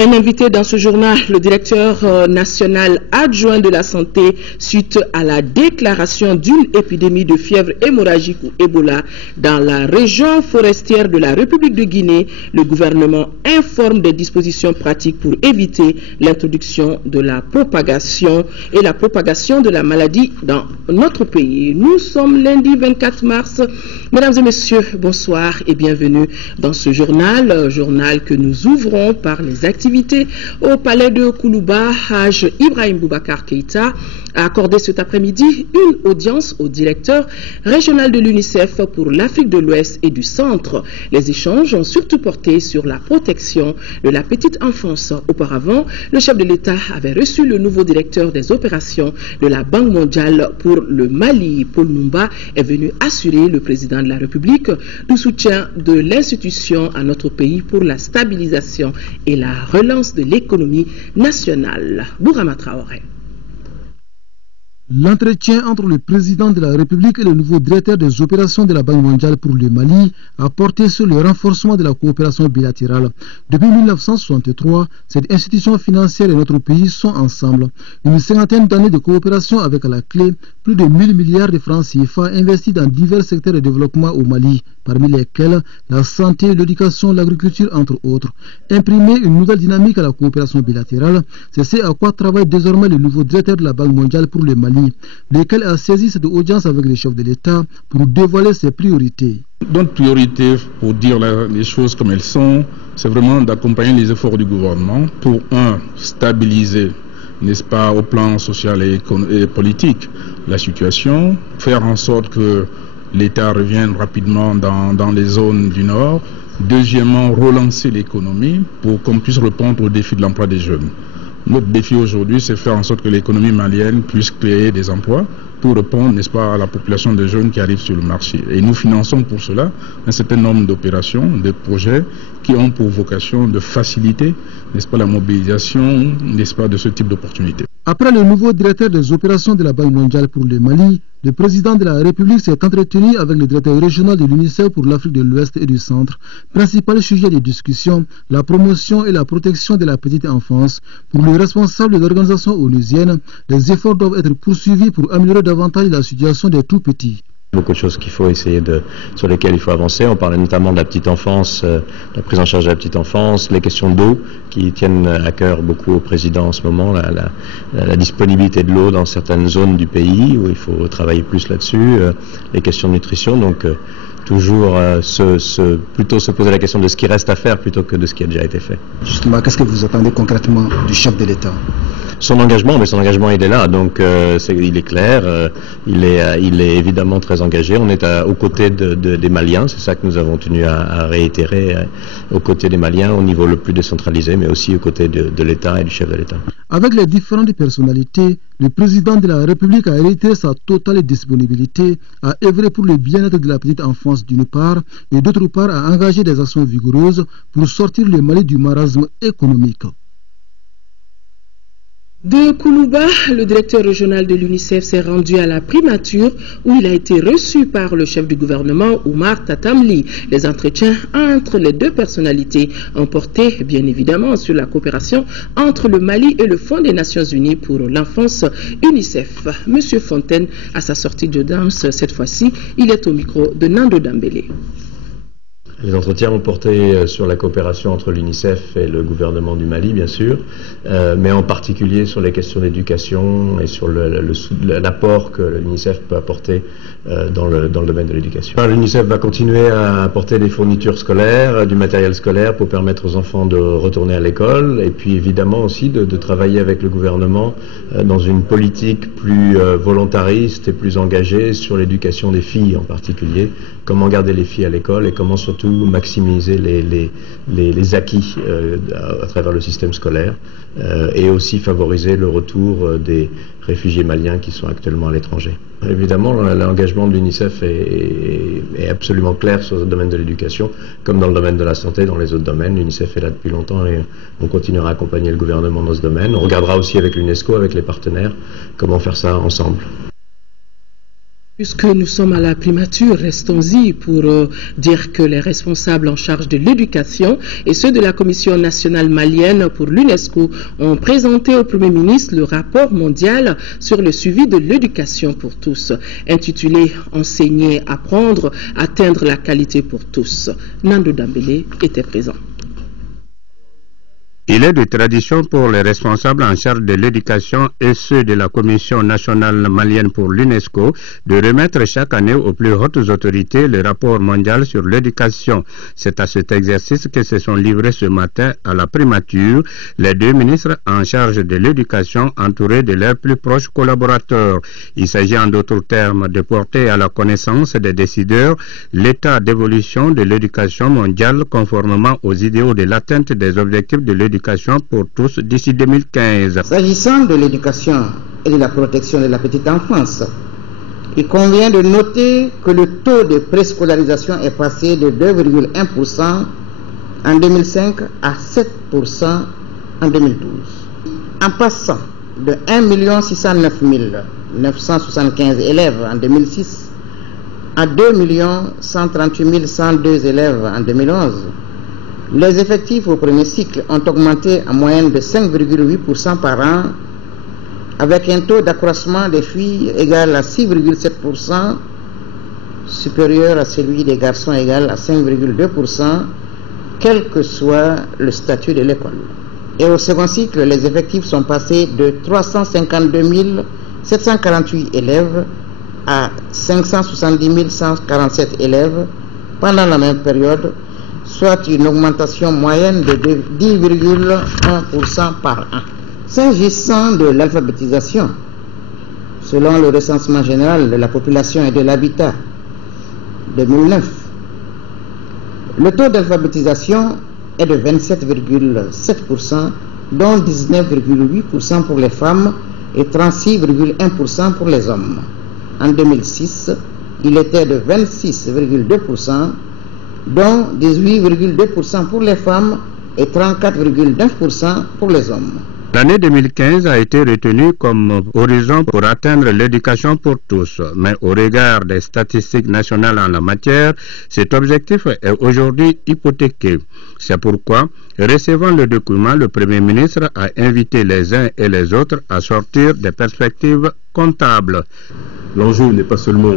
Un invité dans ce journal, le directeur national adjoint de la santé, suite à la déclaration d'une épidémie de fièvre hémorragique ou Ebola dans la région forestière de la République de Guinée. Le gouvernement informe des dispositions pratiques pour éviter l'introduction de la propagation et la propagation de la maladie dans notre pays. Nous sommes lundi 24 mars. Mesdames et messieurs, bonsoir et bienvenue dans ce journal, journal que nous ouvrons par les activités au palais de Koulouba. Haj Ibrahim Boubacar Keïta a accordé cet après-midi une audience au directeur régional de l'UNICEF pour l'Afrique de l'Ouest et du Centre. Les échanges ont surtout porté sur la protection de la petite enfance. Auparavant, le chef de l'État avait reçu le nouveau directeur des opérations de la Banque mondiale pour le Mali. Paul Numba est venu assurer le président de la République du soutien de l'institution à notre pays pour la stabilisation et la relance de l'économie nationale. Bourama Traoré. L'entretien entre le président de la République et le nouveau directeur des opérations de la Banque mondiale pour le Mali a porté sur le renforcement de la coopération bilatérale. Depuis 1963, cette institution financière et notre pays sont ensemble. Une cinquantaine d'années de coopération avec à la clé plus de 1000 milliards de francs CFA investis dans divers secteurs de développement au Mali, parmi lesquels la santé, l'éducation, l'agriculture, entre autres. Imprimer une nouvelle dynamique à la coopération bilatérale, c'est ce à quoi travaille désormais le nouveau directeur de la Banque mondiale pour le Mali, lequel a saisi cette audience avec les chefs de l'État pour dévoiler ses priorités. Notre priorité, pour dire les choses comme elles sont, c'est vraiment d'accompagner les efforts du gouvernement pour, stabiliser, n'est-ce pas, au plan social et politique, la situation, faire en sorte que l'État revienne rapidement dans les zones du Nord. Deuxièmement, relancer l'économie pour qu'on puisse répondre au défi de l'emploi des jeunes. Notre défi aujourd'hui, c'est faire en sorte que l'économie malienne puisse créer des emplois pour répondre, n'est-ce pas, à la population de jeunes qui arrivent sur le marché. Et nous finançons pour cela un certain nombre d'opérations, de projets qui ont pour vocation de faciliter, n'est-ce pas, la mobilisation, n'est-ce pas, de ce type d'opportunités. Après le nouveau directeur des opérations de la Banque mondiale pour le Mali, le président de la République s'est entretenu avec le directeur régional de l'UNICEF pour l'Afrique de l'Ouest et du Centre. Principal sujet de discussion, la promotion et la protection de la petite enfance. Pour le responsable de l'organisation onusienne, les efforts doivent être poursuivis pour améliorer davantage la situation des tout-petits. Beaucoup de choses qu'il faut essayer sur lesquelles il faut avancer. On parlait notamment de la petite enfance, la prise en charge de la petite enfance, les questions d'eau qui tiennent à cœur beaucoup au président en ce moment, la disponibilité de l'eau dans certaines zones du pays où il faut travailler plus là-dessus, les questions de nutrition. Donc toujours plutôt se poser la question de ce qui reste à faire plutôt que de ce qui a déjà été fait. Justement, qu'est-ce que vous attendez concrètement du chef de l'État ? Son engagement, mais son engagement il est là, donc il est clair, il est évidemment très engagé. On est aux côtés des Maliens, c'est ça que nous avons tenu à réitérer, aux côtés des Maliens au niveau le plus décentralisé, mais aussi aux côtés de l'État et du chef de l'État. Avec les différentes personnalités, le président de la République a réitéré sa totale disponibilité à œuvrer pour le bien-être de la petite enfance d'une part, et d'autre part à engager des actions vigoureuses pour sortir le Mali du marasme économique. De Koulouba, le directeur régional de l'UNICEF s'est rendu à la primature où il a été reçu par le chef du gouvernement, Oumar Tatamli. Les entretiens entre les deux personnalités ont porté bien évidemment sur la coopération entre le Mali et le Fonds des Nations Unies pour l'enfance UNICEF. Monsieur Fontaine, à sa sortie d'audience cette fois-ci, il est au micro de Nando Dambélé. Les entretiens ont porté sur la coopération entre l'UNICEF et le gouvernement du Mali, bien sûr, mais en particulier sur les questions d'éducation et sur l'apport que l'UNICEF peut apporter dans le domaine de l'éducation. L'UNICEF va continuer à apporter des fournitures scolaires, du matériel scolaire pour permettre aux enfants de retourner à l'école, et puis évidemment aussi de travailler avec le gouvernement dans une politique plus volontariste et plus engagée sur l'éducation des filles en particulier, comment garder les filles à l'école et comment surtout maximiser les acquis à travers le système scolaire et aussi favoriser le retour des réfugiés maliens qui sont actuellement à l'étranger. Évidemment, l'engagement de l'UNICEF est absolument clair sur le domaine de l'éducation, comme dans le domaine de la santé, dans les autres domaines. L'UNICEF est là depuis longtemps et on continuera à accompagner le gouvernement dans ce domaine. On regardera aussi avec l'UNESCO, avec les partenaires, comment faire ça ensemble. Puisque nous sommes à la primature, restons-y pour dire que les responsables en charge de l'éducation et ceux de la Commission nationale malienne pour l'UNESCO ont présenté au Premier ministre le rapport mondial sur le suivi de l'éducation pour tous, intitulé « Enseigner, apprendre, atteindre la qualité pour tous ». Nando Dambélé était présent. Il est de tradition pour les responsables en charge de l'éducation et ceux de la Commission nationale malienne pour l'UNESCO de remettre chaque année aux plus hautes autorités le rapport mondial sur l'éducation. C'est à cet exercice que se sont livrés ce matin à la primature les deux ministres en charge de l'éducation entourés de leurs plus proches collaborateurs. Il s'agit en d'autres termes de porter à la connaissance des décideurs l'état d'évolution de l'éducation mondiale conformément aux idéaux de l'atteinte des objectifs de l'éducation pour tous d'ici 2015. S'agissant de l'éducation et de la protection de la petite enfance, il convient de noter que le taux de préscolarisation est passé de 2,1% en 2005 à 7% en 2012, en passant de 1 609 975 élèves en 2006 à 2 138 102 élèves en 2011. Les effectifs au premier cycle ont augmenté en moyenne de 5,8% par an, avec un taux d'accroissement des filles égal à 6,7%, supérieur à celui des garçons égal à 5,2%, quel que soit le statut de l'école. Et au second cycle, les effectifs sont passés de 352 748 élèves à 570 147 élèves pendant la même période, soit une augmentation moyenne de 10,1% par an. S'agissant de l'alphabétisation, selon le recensement général de la population et de l'habitat 2009, le taux d'alphabétisation est de 27,7%, dont 19,8% pour les femmes et 36,1% pour les hommes. En 2006, il était de 26,2%, dont 18,2% pour les femmes et 34,9% pour les hommes. L'année 2015 a été retenue comme horizon pour atteindre l'éducation pour tous, mais au regard des statistiques nationales en la matière, cet objectif est aujourd'hui hypothéqué. C'est pourquoi, recevant le document, le Premier ministre a invité les uns et les autres à sortir des perspectives comptables. L'enjeu n'est pas seulement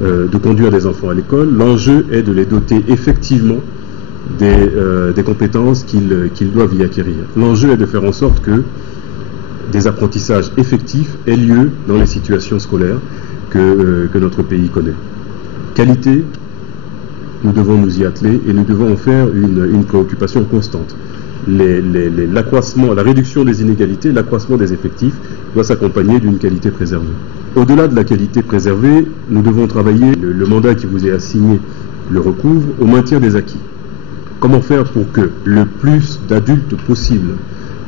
de conduire les enfants à l'école, l'enjeu est de les doter effectivement des compétences qu'ils doivent y acquérir. L'enjeu est de faire en sorte que des apprentissages effectifs aient lieu dans les situations scolaires que notre pays connaît. Qualité, nous devons nous y atteler et nous devons en faire une préoccupation constante. L'accroissement, la réduction des inégalités, l'accroissement des effectifs doit s'accompagner d'une qualité préservée. Au-delà de la qualité préservée, nous devons travailler, le mandat qui vous est assigné le recouvre, au maintien des acquis. Comment faire pour que le plus d'adultes possible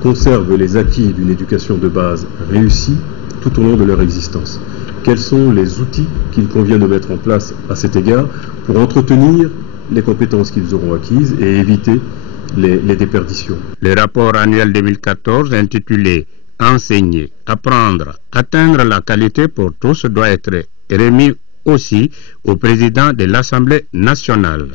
conservent les acquis d'une éducation de base réussie tout au long de leur existence? Quels sont les outils qu'il convient de mettre en place à cet égard pour entretenir les compétences qu'ils auront acquises et éviter les déperditions? Le rapport annuel 2014 intitulé « Enseigner, apprendre, atteindre la qualité pour tous » doit être remis aussi au président de l'Assemblée nationale.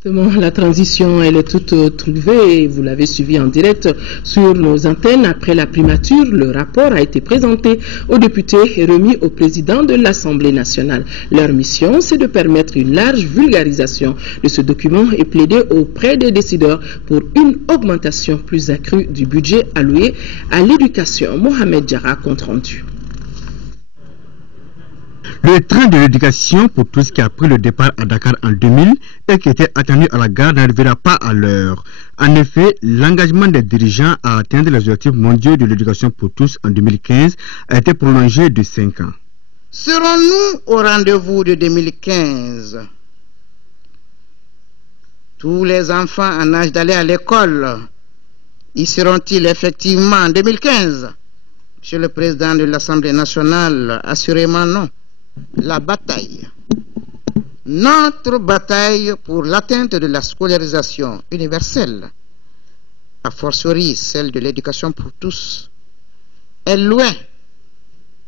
Justement, la transition, elle est toute trouvée et vous l'avez suivi en direct sur nos antennes. Après la primature, le rapport a été présenté aux députés et remis au président de l'Assemblée nationale. Leur mission, c'est de permettre une large vulgarisation de ce document et plaider auprès des décideurs pour une augmentation plus accrue du budget alloué à l'éducation. Mohamed Diarra, compte rendu. Le train de l'éducation pour tous qui a pris le départ à Dakar en 2000 et qui était attendu à la gare n'arrivera pas à l'heure. En effet, l'engagement des dirigeants à atteindre les objectifs mondiaux de l'éducation pour tous en 2015 a été prolongé de 5 ans. Serons-nous au rendez-vous de 2015? Tous les enfants en âge d'aller à l'école, y seront-ils effectivement en 2015? Monsieur le Président de l'Assemblée nationale, assurément non. La bataille, notre bataille pour l'atteinte de la scolarisation universelle, a fortiori celle de l'éducation pour tous, est loin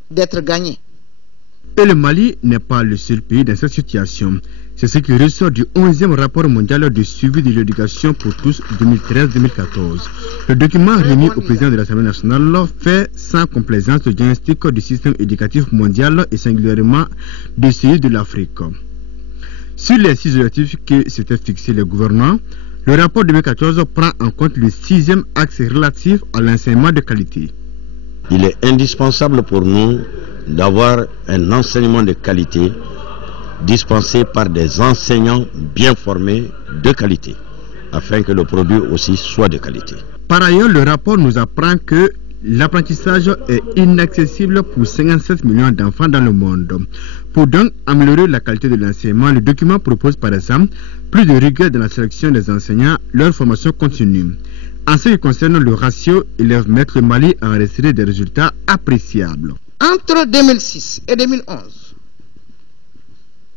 d'être gagnée. Et le Mali n'est pas le seul pays dans cette situation. C'est ce qui ressort du 11e rapport mondial de suivi de l'éducation pour tous 2013-2014. Le document remis au président de l'Assemblée nationale fait sans complaisance le diagnostic du système éducatif mondial et singulièrement de celui de l'Afrique. Sur les 6 objectifs que s'étaient fixés les gouvernants, le rapport 2014 prend en compte le 6e axe relatif à l'enseignement de qualité. Il est indispensable pour nous d'avoir un enseignement de qualité dispensé par des enseignants bien formés de qualité, afin que le produit aussi soit de qualité. Par ailleurs, le rapport nous apprend que l'apprentissage est inaccessible pour 57 millions d'enfants dans le monde. Pour donc améliorer la qualité de l'enseignement, le document propose par exemple plus de rigueur dans la sélection des enseignants, leur formation continue. En ce qui concerne le ratio élève-maître, le Mali a enregistré des résultats appréciables. Entre 2006 et 2011,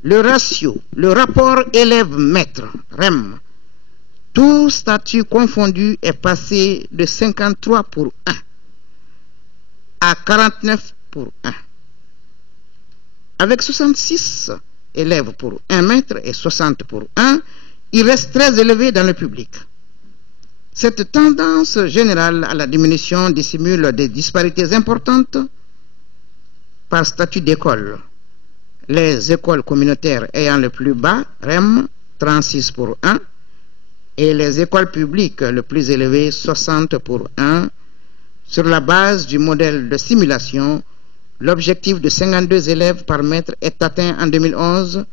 le rapport élève-maître, REM, tout statut confondu, est passé de 53 pour 1 à 49 pour 1. Avec 66 élèves pour 1 maître et 60 pour 1, il reste très élevé dans le public. Cette tendance générale à la diminution dissimule des disparités importantes par statut d'école. Les écoles communautaires ayant le plus bas, REM, 36 pour 1, et les écoles publiques le plus élevé, 60 pour 1. Sur la base du modèle de simulation, l'objectif de 52 élèves par maître est atteint en 2011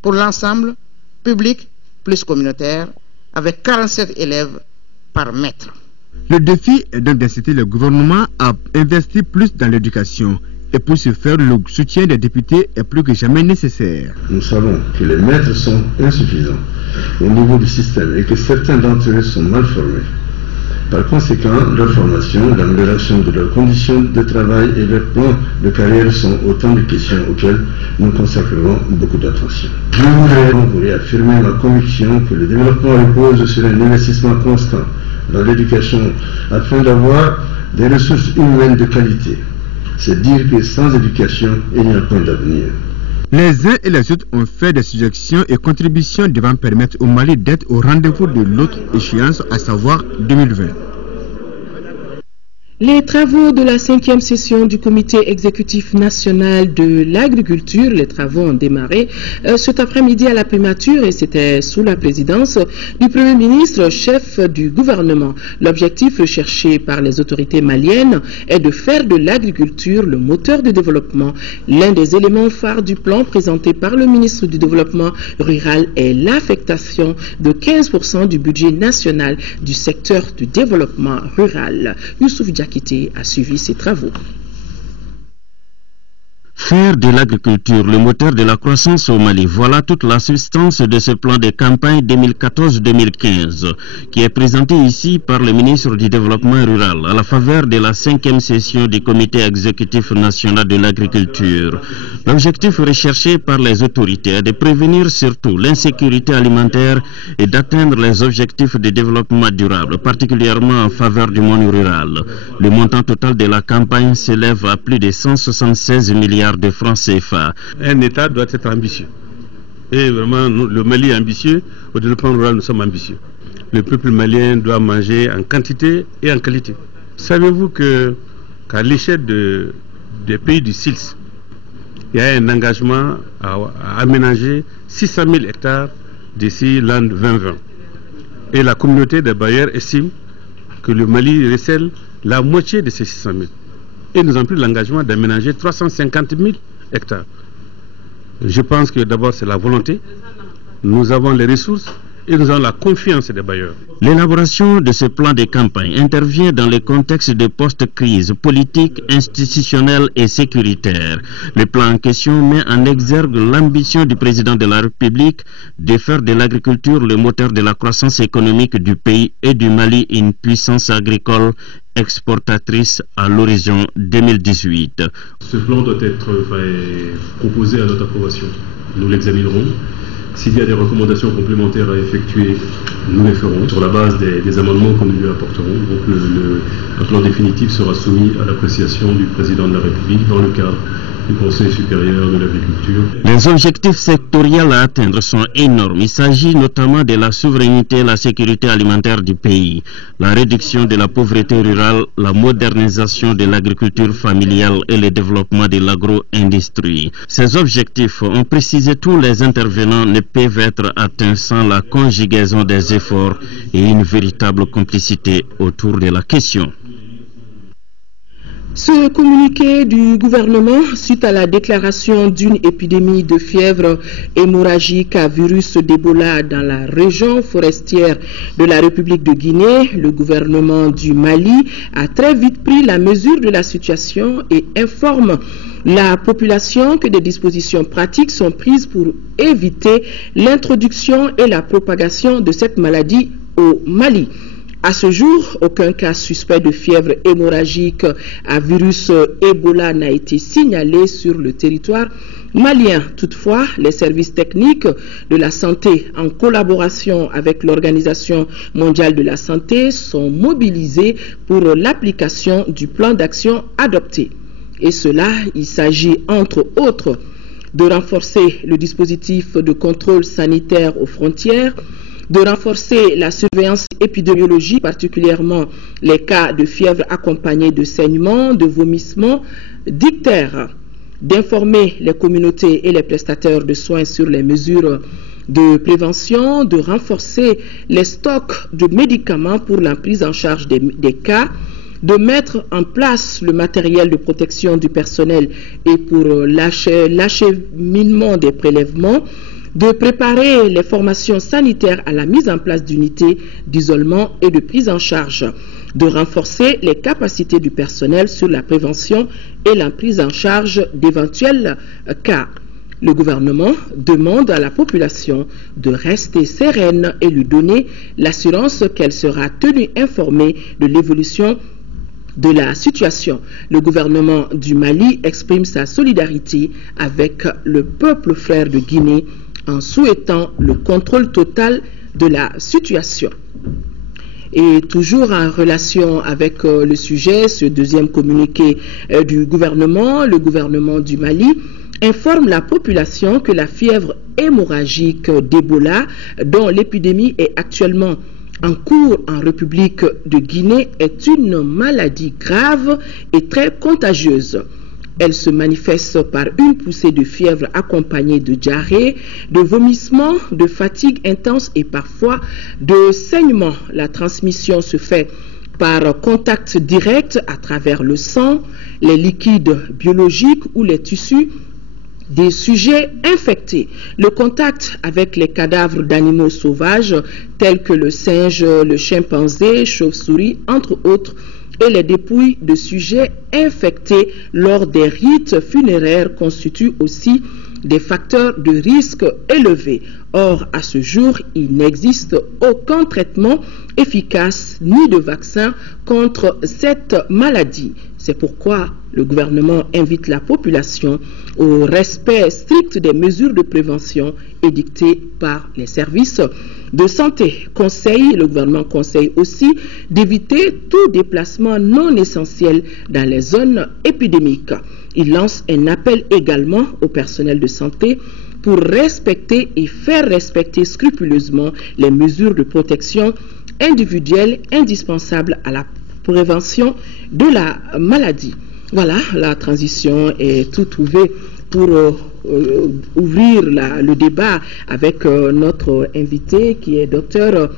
pour l'ensemble public plus communautaire, avec 47 élèves par maître. Le défi est donc d'inciter le gouvernement à investir plus dans l'éducation. Et pour ce faire, le soutien des députés est plus que jamais nécessaire. Nous savons que les maîtres sont insuffisants au niveau du système et que certains d'entre eux sont mal formés. Par conséquent, leur formation, l'amélioration de leurs conditions de travail et leur plan de carrière sont autant de questions auxquelles nous consacrerons beaucoup d'attention. Je voudrais donc réaffirmer ma conviction que le développement repose sur un investissement constant dans l'éducation afin d'avoir des ressources humaines de qualité. C'est dire que sans éducation, il n'y a point d'avenir. Les uns et les autres ont fait des suggestions et contributions devant permettre au Mali d'être au rendez-vous de l'autre échéance, à savoir 2020. Les travaux de la 5e session du comité exécutif national de l'agriculture, les travaux ont démarré cet après-midi à la primature et c'était sous la présidence du Premier ministre, chef du gouvernement. L'objectif recherché par les autorités maliennes est de faire de l'agriculture le moteur de développement. L'un des éléments phares du plan présenté par le ministre du Développement rural est l'affectation de 15% du budget national du secteur du développement rural. Youssouf Diakité a suivi ces travaux. Faire de l'agriculture le moteur de la croissance au Mali, voilà toute la substance de ce plan de campagne 2014-2015 qui est présenté ici par le ministre du Développement rural à la faveur de la 5e session du comité exécutif national de l'agriculture. L'objectif recherché par les autorités est de prévenir surtout l'insécurité alimentaire et d'atteindre les objectifs de développement durable, particulièrement en faveur du monde rural. Le montant total de la campagne s'élève à plus de 176 milliards de francs CFA. Un État doit être ambitieux. Et vraiment, le Mali est ambitieux. Au développement rural, nous sommes ambitieux. Le peuple malien doit manger en quantité et en qualité. Savez-vous qu'à l'échelle des pays du SILS, il y a un engagement à aménager 600 000 hectares d'ici l'an 2020. Et la communauté des bailleurs estime que le Mali recèle la moitié de ces 600 000. Et nous avons pris l'engagement d'aménager 350 000 hectares. Je pense que d'abord c'est la volonté, nous avons les ressources et nous avons la confiance des bailleurs. L'élaboration de ce plan de campagne intervient dans le contexte de post-crise politique, institutionnelle et sécuritaire. Le plan en question met en exergue l'ambition du président de la République de faire de l'agriculture le moteur de la croissance économique du pays et du Mali une puissance agricole exportatrice à l'horizon 2018. Ce plan doit être proposé à notre approbation. Nous l'examinerons. S'il y a des recommandations complémentaires à effectuer, nous les ferons sur la base des amendements que nous lui apporterons. Donc le plan définitif sera soumis à l'appréciation du président de la République dans le cadre du Conseil supérieur de l'agriculture. Les objectifs sectoriels à atteindre sont énormes. Il s'agit notamment de la souveraineté et la sécurité alimentaire du pays, la réduction de la pauvreté rurale, la modernisation de l'agriculture familiale et le développement de l'agro-industrie. Ces objectifs, ont précisé tous les intervenants, ne peuvent être atteints sans la conjugaison des efforts et une véritable complicité autour de la question. Ce communiqué du gouvernement suite à la déclaration d'une épidémie de fièvre hémorragique à virus d'Ebola dans la région forestière de la République de Guinée, le gouvernement du Mali a très vite pris la mesure de la situation et informe la population que des dispositions pratiques sont prises pour éviter l'introduction et la propagation de cette maladie au Mali. À ce jour, aucun cas suspect de fièvre hémorragique à virus Ebola n'a été signalé sur le territoire malien. Toutefois, les services techniques de la santé, en collaboration avec l'Organisation mondiale de la santé, sont mobilisés pour l'application du plan d'action adopté. Et cela, il s'agit entre autres de renforcer le dispositif de contrôle sanitaire aux frontières, de renforcer la surveillance épidémiologique, particulièrement les cas de fièvre accompagnés de saignements, de vomissements, d'ictères, d'informer les communautés et les prestataires de soins sur les mesures de prévention, de renforcer les stocks de médicaments pour la prise en charge des cas, de mettre en place le matériel de protection du personnel et pour l'acheminement des prélèvements, de préparer les formations sanitaires à la mise en place d'unités d'isolement et de prise en charge, de renforcer les capacités du personnel sur la prévention et la prise en charge d'éventuels cas. Le gouvernement demande à la population de rester sereine et lui donner l'assurance qu'elle sera tenue informée de l'évolution de la situation. Le gouvernement du Mali exprime sa solidarité avec le peuple frère de Guinée en souhaitant le contrôle total de la situation. Et toujours en relation avec le sujet, ce deuxième communiqué du gouvernement, le gouvernement du Mali informe la population que la fièvre hémorragique d'Ebola, dont l'épidémie est actuellement en cours en République de Guinée, est une maladie grave et très contagieuse. Elle se manifeste par une poussée de fièvre accompagnée de diarrhée, de vomissements, de fatigue intense et parfois de saignements. La transmission se fait par contact direct à travers le sang, les liquides biologiques ou les tissus des sujets infectés. Le contact avec les cadavres d'animaux sauvages tels que le singe, le chimpanzé, chauve-souris, entre autres, et les dépouilles de sujets infectés lors des rites funéraires constituent aussi des facteurs de risque élevés. Or, à ce jour, il n'existe aucun traitement efficace ni de vaccin contre cette maladie. C'est pourquoi le gouvernement invite la population au respect strict des mesures de prévention édictées par les services de santé. Le gouvernement conseille aussi d'éviter tout déplacement non essentiel dans les zones épidémiques. Il lance un appel également au personnel de santé pour respecter et faire respecter scrupuleusement les mesures de protection individuelles indispensables à la prévention de la maladie. Voilà, la transition est tout trouvée pour ouvrir le débat avec notre invité qui est docteur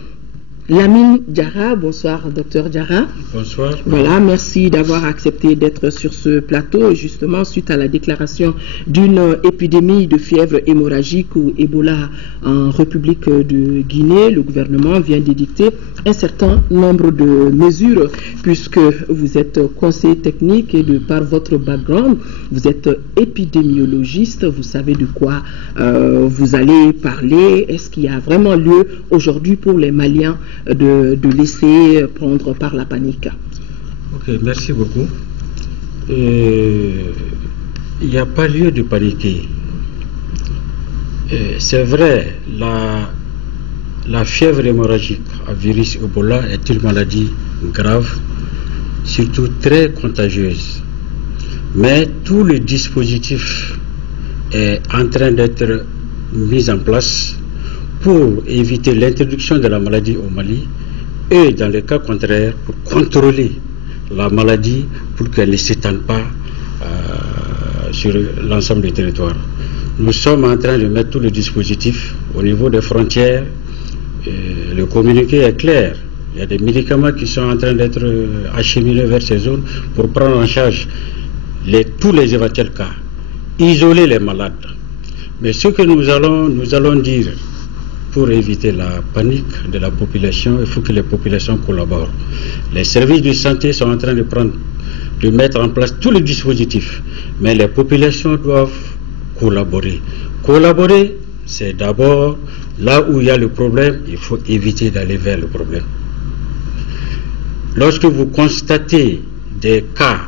Lamine Diarra. Bonsoir, docteur Diarra. Bonsoir. Voilà, merci d'avoir accepté d'être sur ce plateau, justement suite à la déclaration d'une épidémie de fièvre hémorragique ou Ebola en République de Guinée. Le gouvernement vient d'édicter un certain nombre de mesures, puisque vous êtes conseiller technique et de par votre background, vous êtes épidémiologiste, vous savez de quoi vous allez parler. Est-ce qu'il y a vraiment lieu aujourd'hui pour les Maliens de laisser prendre par la panique? Ok, merci beaucoup. Il n'y a pas lieu de paniquer. C'est vrai, la fièvre hémorragique à virus Ebola est une maladie grave, surtout très contagieuse. Mais tout le dispositif est en train d'être mis en place pour éviter l'introduction de la maladie au Mali et dans le cas contraire pour contrôler la maladie pour qu'elle ne s'étende pas sur l'ensemble du territoire. Nous sommes en train de mettre tout le dispositif au niveau des frontières. Le communiqué est clair. Il y a des médicaments qui sont en train d'être acheminés vers ces zones pour prendre en charge tous les éventuels cas, isoler les malades. Mais ce que nous allons dire pour éviter la panique de la population, il faut que les populations collaborent. Les services de santé sont en train de mettre en place tous les dispositifs, mais les populations doivent collaborer. Collaborer, c'est d'abord là où il y a le problème, il faut éviter d'aller vers le problème. Lorsque vous constatez des cas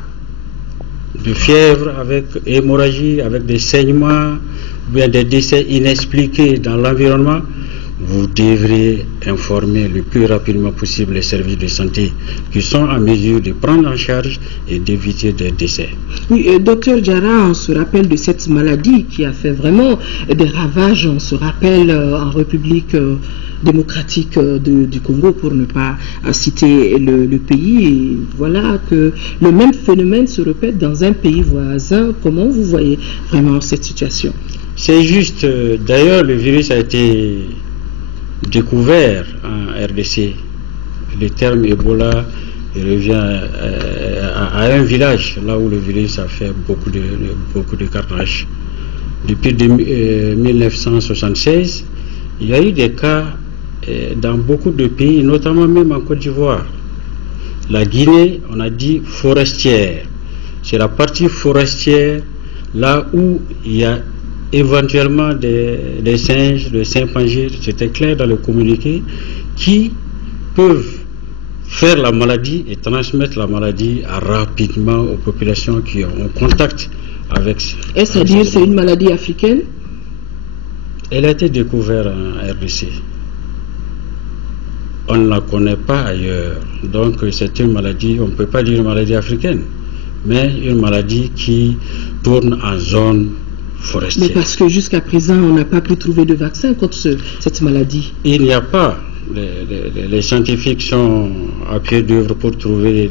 de fièvre avec hémorragie, avec des saignements, ou bien des décès inexpliqués dans l'environnement, vous devrez informer le plus rapidement possible les services de santé qui sont en mesure de prendre en charge et d'éviter des décès. Oui, docteur Diarra, on se rappelle de cette maladie qui a fait vraiment des ravages, on se rappelle en République démocratique du Congo, pour ne pas citer le pays. Et voilà que le même phénomène se répète dans un pays voisin. Comment vous voyez vraiment cette situation? C'est juste, d'ailleurs le virus a été découvert en RDC. Le terme Ebola revient à un village, là où le virus a fait beaucoup de carnage. Depuis 1976, il y a eu des cas dans beaucoup de pays, notamment même en Côte d'Ivoire. La Guinée, on a dit forestière. C'est la partie forestière, là où il y a éventuellement des singes, des chimpanzés, c'était clair dans le communiqué, qui peuvent faire la maladie et transmettre la maladie rapidement aux populations qui ont contact avec. Est-ce à dire c'est une maladie africaine? Elle a été découverte en RDC. On ne la connaît pas ailleurs. Donc c'est une maladie, on ne peut pas dire une maladie africaine, mais une maladie qui tourne en zone forestière. Mais parce que jusqu'à présent, on n'a pas pu trouver de vaccin contre cette maladie. Il n'y a pas. Les scientifiques sont à pied d'œuvre pour trouver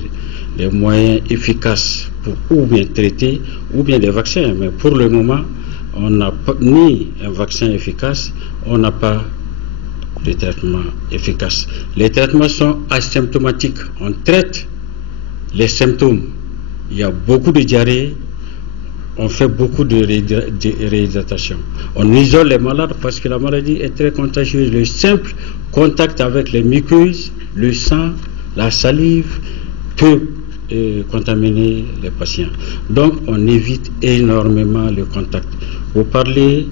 des moyens efficaces pour ou bien traiter ou bien des vaccins. Mais pour le moment, on n'a ni un vaccin efficace, on n'a pas de traitement efficace. Les traitements sont asymptomatiques. On traite les symptômes. Il y a beaucoup de diarrhée. On fait beaucoup de réhydratation. On isole les malades parce que la maladie est très contagieuse. Le simple contact avec les muqueuses, le sang, la salive peut contaminer les patients. Donc on évite énormément le contact. Vous parlez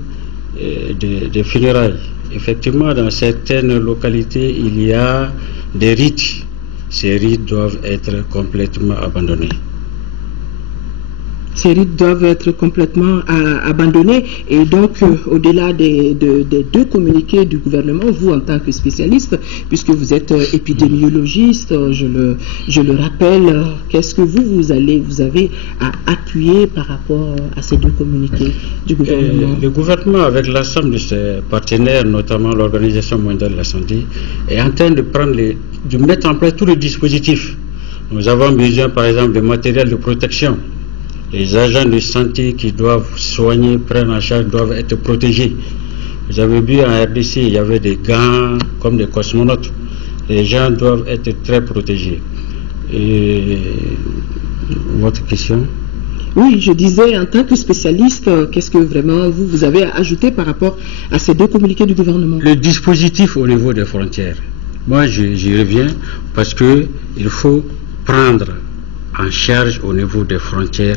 des funérailles. Effectivement, dans certaines localités, il y a des rites. Ces rites doivent être complètement abandonnés. Ces rites doivent être complètement abandonnés. Et donc, au-delà des deux communiqués du gouvernement, vous, en tant que spécialiste, puisque vous êtes épidémiologiste, je le rappelle, qu'est-ce que vous avez à appuyer par rapport à ces deux communiqués du gouvernement? Le gouvernement, avec l'ensemble de ses partenaires, notamment l'Organisation mondiale de la santé, est en train de mettre en place tous les dispositifs. Nous avons besoin, par exemple, de matériel de protection. Les agents de santé qui doivent soigner, prendre en charge, doivent être protégés. Vous avez vu en RDC, il y avait des gants comme des cosmonautes. Les gens doivent être très protégés. Et votre question? Oui, je disais, en tant que spécialiste, qu'est-ce que vraiment vous avez à ajouter par rapport à ces deux communiqués du gouvernement? Le dispositif au niveau des frontières. Moi, j'y reviens parce qu'il faut prendre en charge au niveau des frontières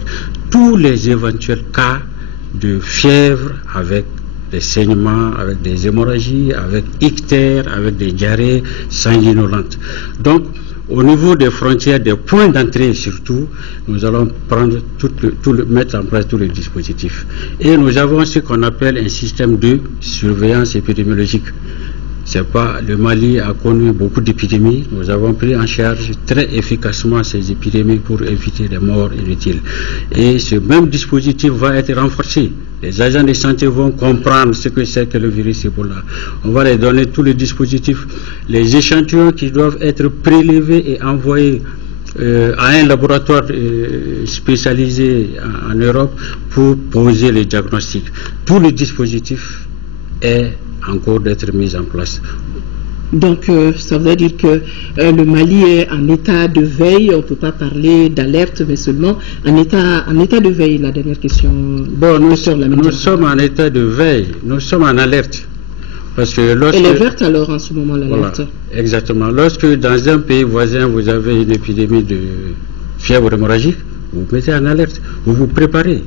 tous les éventuels cas de fièvre avec des saignements, avec des hémorragies, avec ictères, avec des diarrhées sanguinolentes. Donc, au niveau des frontières, des points d'entrée surtout, nous allons prendre mettre en place tous les dispositifs. Et nous avons ce qu'on appelle un système de surveillance épidémiologique. C'est pas, le Mali a connu beaucoup d'épidémies. Nous avons pris en charge très efficacement ces épidémies pour éviter les morts inutiles. Et ce même dispositif va être renforcé. Les agents de santé vont comprendre ce que c'est que le virus Ebola. On va leur donner tous les dispositifs, les échantillons qui doivent être prélevés et envoyés à un laboratoire spécialisé en Europe pour poser les diagnostics. Tout le dispositif est en cours d'être mis en place. Donc, ça veut dire que le Mali est en état de veille. On ne peut pas parler d'alerte, mais seulement en état de veille. La dernière question. Bon, nous sommes en état de veille. Nous sommes en alerte. Parce que lorsque, elle est verte alors en ce moment, l'alerte. Voilà, exactement. Lorsque dans un pays voisin, vous avez une épidémie de fièvre hémorragique, vous mettez en alerte. Vous vous préparez.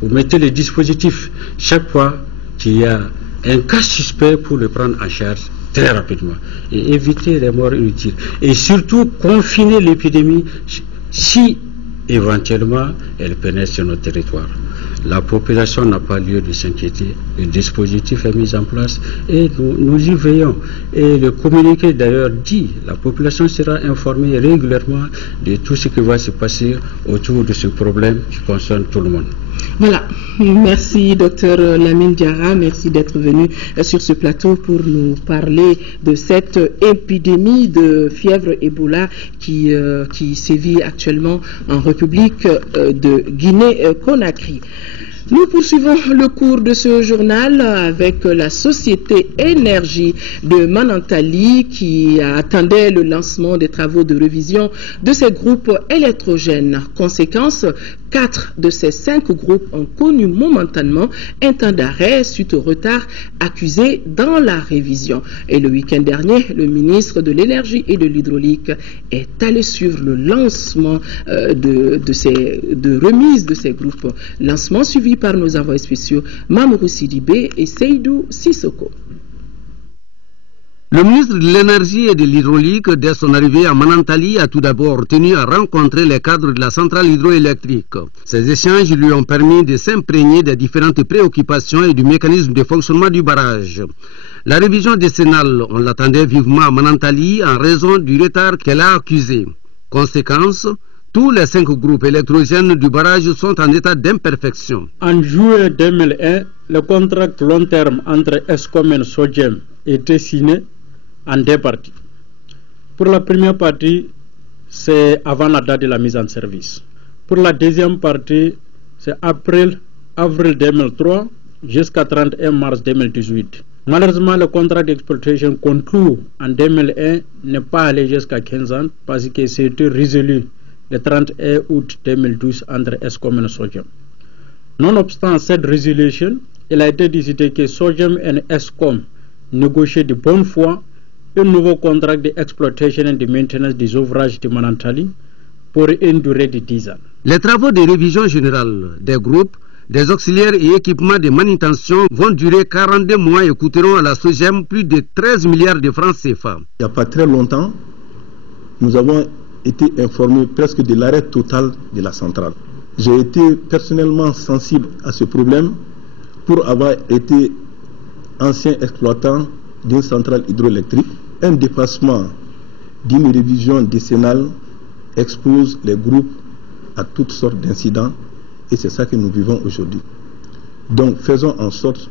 Vous mettez les dispositifs. Chaque fois qu'il y a un cas suspect, pour le prendre en charge très rapidement et éviter les morts inutiles. Et surtout confiner l'épidémie si éventuellement elle pénètre sur notre territoire. La population n'a pas lieu de s'inquiéter. Le dispositif est mis en place et nous y veillons. Et le communiqué d'ailleurs dit, la population sera informée régulièrement de tout ce qui va se passer autour de ce problème qui concerne tout le monde. Voilà, merci Dr Lamine Diarra, merci d'être venu sur ce plateau pour nous parler de cette épidémie de fièvre Ebola qui sévit actuellement en République de Guinée-Conakry. Nous poursuivons le cours de ce journal avec la société Énergie de Manantali qui attendait le lancement des travaux de révision de ces groupes électrogènes. Conséquence, 4 de ces 5 groupes ont connu momentanément un temps d'arrêt suite au retard accusé dans la révision. Et le week-end dernier, le ministre de l'Énergie et de l'Hydraulique est allé suivre le lancement de remise de ces groupes. Lancement suivi par nos envoyés spéciaux Mamourou Sidibé et Seydou Sissoko. Le ministre de l'Énergie et de l'Hydraulique, dès son arrivée à Manantali, a tout d'abord tenu à rencontrer les cadres de la centrale hydroélectrique. Ces échanges lui ont permis de s'imprégner des différentes préoccupations et du mécanisme de fonctionnement du barrage. La révision décennale, on l'attendait vivement à Manantali en raison du retard qu'elle a accusé. Conséquence, tous les 5 groupes électrogènes du barrage sont en état d'imperfection. En juillet 2001, le contrat long terme entre Eskom et Sogem était signé en 2 parties. Pour la première partie, c'est avant la date de la mise en service. Pour la deuxième partie, c'est avril 2003 jusqu'à 31 mars 2018. Malheureusement, le contrat d'exploitation conclu en 2001 n'est pas allé jusqu'à 15 ans parce que c'était résolu le 31 août 2012 entre Eskom et Sogem. Nonobstant cette résolution, il a été décidé que Sogem et Eskom négocient de bonne foi un nouveau contrat d'exploitation et de maintenance des ouvrages de Manantali pour une durée de 10 ans. Les travaux de révision générale des groupes, des auxiliaires et équipements de manutention vont durer 42 mois et coûteront à la Sogem plus de 13 milliards de francs CFA. Il n'y a pas très longtemps, nous avons été informés presque de l'arrêt total de la centrale. J'ai été personnellement sensible à ce problème pour avoir été ancien exploitant d'une centrale hydroélectrique. Un dépassement d'une révision décennale expose les groupes à toutes sortes d'incidents et c'est ça que nous vivons aujourd'hui. Donc faisons en sorte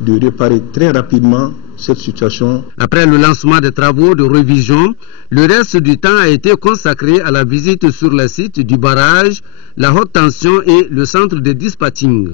de réparer très rapidement cette situation. Après le lancement des travaux de révision, le reste du temps a été consacré à la visite sur le site du barrage, la haute tension et le centre de dispatching.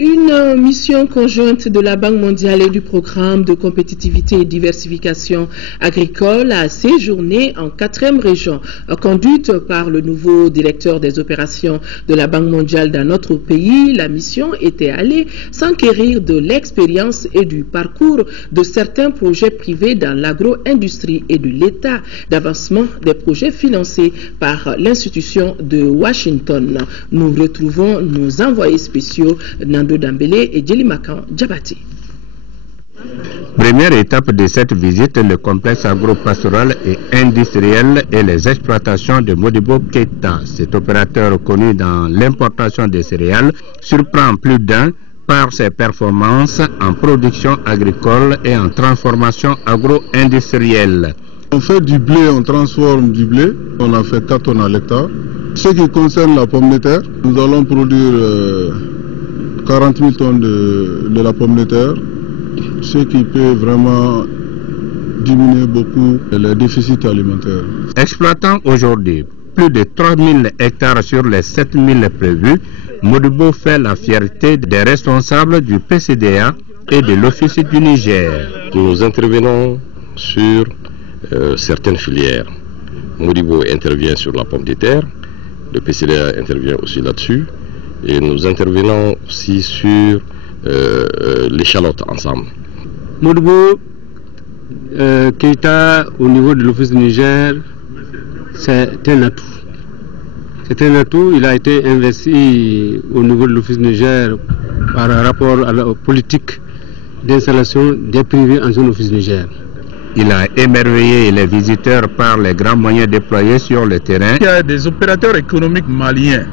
Une mission conjointe de la Banque mondiale et du programme de compétitivité et diversification agricole a séjourné en 4e région, conduite par le nouveau directeur des opérations de la Banque mondiale dans notre pays. La mission était allée s'enquérir de l'expérience et du parcours de certains projets privés dans l'agro-industrie et de l'état d'avancement des projets financés par l'institution de Washington. Nous retrouvons nos envoyés spéciaux Nando Dambélé et Djelimakan Djabati. Première étape de cette visite, le complexe agro-pastoral et industriel et les exploitations de Modibo Keita. Cet opérateur connu dans l'importation des céréales surprend plus d'un par ses performances en production agricole et en transformation agro-industrielle. On fait du blé, on transforme du blé, on a fait 4 tonnes à l'hectare. Ce qui concerne la pomme de terre, nous allons produire 40 000 tonnes de la pomme de terre, ce qui peut vraiment diminuer beaucoup le déficit alimentaire. Exploitant aujourd'hui plus de 3 000 hectares sur les 7 000 prévus, Modibo fait la fierté des responsables du PCDA et de l'Office du Niger. Nous intervenons sur certaines filières. Modibo intervient sur la pomme de terre, le PCDA intervient aussi là-dessus, et nous intervenons aussi sur l'échalote ensemble. Modibo Keïta, au niveau de l'Office du Niger, c'est un atout. C'est un atout, il a été investi au niveau de l'Office du Niger par rapport à la politique d'installation des privés en zone Office du Niger. Il a émerveillé les visiteurs par les grands moyens déployés sur le terrain. Il y a des opérateurs économiques maliens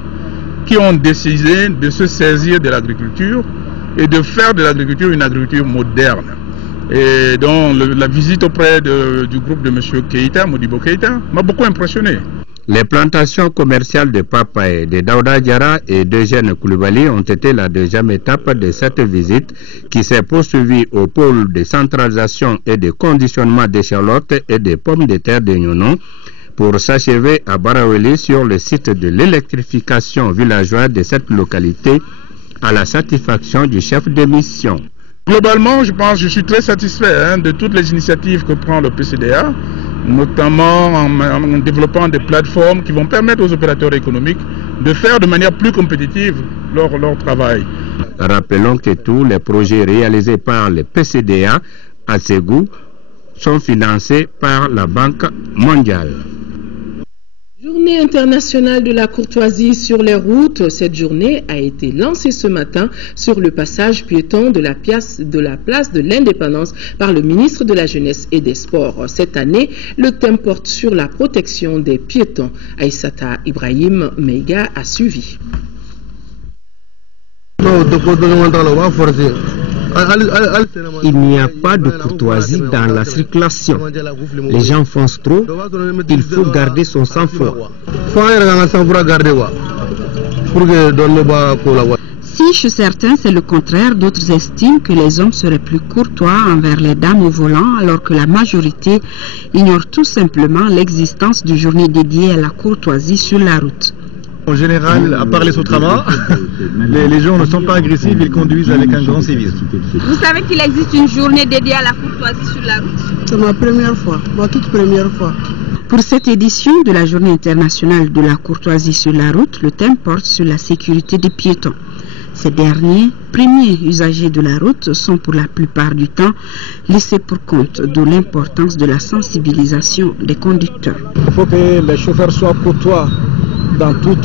qui ont décidé de se saisir de l'agriculture et de faire de l'agriculture une agriculture moderne. Et donc la visite auprès du groupe de M. Keïta, Modibo Keïta, m'a beaucoup impressionné. Les plantations commerciales de papaye de Daouda Diarra et d'Eugène Koulibaly ont été la deuxième étape de cette visite qui s'est poursuivie au pôle de centralisation et de conditionnement d'échalotes et des pommes de terre de Nyonon pour s'achever à Baraweli sur le site de l'électrification villageoise de cette localité à la satisfaction du chef de mission. Globalement, je suis très satisfait de toutes les initiatives que prend le PCDA, notamment en développant des plateformes qui vont permettre aux opérateurs économiques de faire de manière plus compétitive leur travail. Rappelons que tous les projets réalisés par le PCDA à Ségou sont financés par la Banque mondiale. Journée internationale de la courtoisie sur les routes. Cette journée a été lancée ce matin sur le passage piéton de la place de l'Indépendance par le ministre de la Jeunesse et des Sports. Cette année, le thème porte sur la protection des piétons. Aïssata Ibrahim Meiga a suivi. Il n'y a pas de courtoisie dans la circulation. Les gens foncent trop, il faut garder son sang-froid. Si chez certains c'est le contraire, d'autres estiment que les hommes seraient plus courtois envers les dames au volant, alors que la majorité ignore tout simplement l'existence d'une journée dédiée à la courtoisie sur la route. En général, à part les Sotramas, les gens ne sont pas agressifs, ils conduisent avec un grand civisme. Vous savez qu'il existe une journée dédiée à la courtoisie sur la route? C'est ma première fois, ma toute première fois. Pour cette édition de la Journée internationale de la courtoisie sur la route, le thème porte sur la sécurité des piétons. Ces derniers, premiers usagers de la route, sont pour la plupart du temps laissés pour compte, d'où l'importance de la sensibilisation des conducteurs. Il faut que les chauffeurs soient courtois dans tous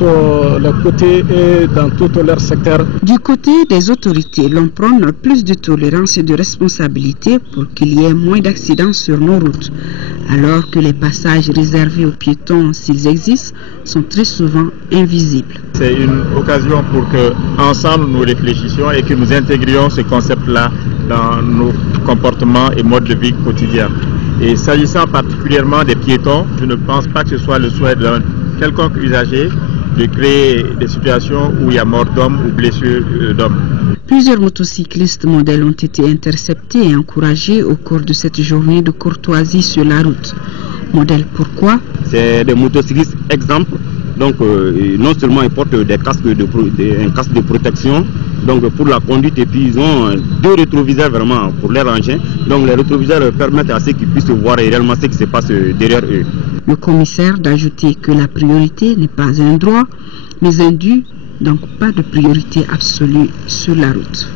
les côtés et dans tout leur secteur. Du côté des autorités, l'on prône plus de tolérance et de responsabilité pour qu'il y ait moins d'accidents sur nos routes, alors que les passages réservés aux piétons, s'ils existent, sont très souvent invisibles. C'est une occasion pour que, ensemble, nous réfléchissions et que nous intégrions ce concept-là dans nos comportements et modes de vie quotidiens. Et s'agissant particulièrement des piétons, je ne pense pas que ce soit le souhait d'un quelconque usager de créer des situations où il y a mort d'hommes ou blessure d'hommes. Plusieurs motocyclistes modèles ont été interceptés et encouragés au cours de cette journée de courtoisie sur la route. Modèles pourquoi? C'est des motocyclistes exemples. Donc non seulement ils portent des casques un casque de protection donc pour la conduite, et puis ils ont deux rétroviseurs vraiment pour leur engin. Donc les rétroviseurs permettent à ceux qui puissent voir réellement ce qui se passe derrière eux. Le commissaire d'ajouter que la priorité n'est pas un droit, mais un dû, donc pas de priorité absolue sur la route.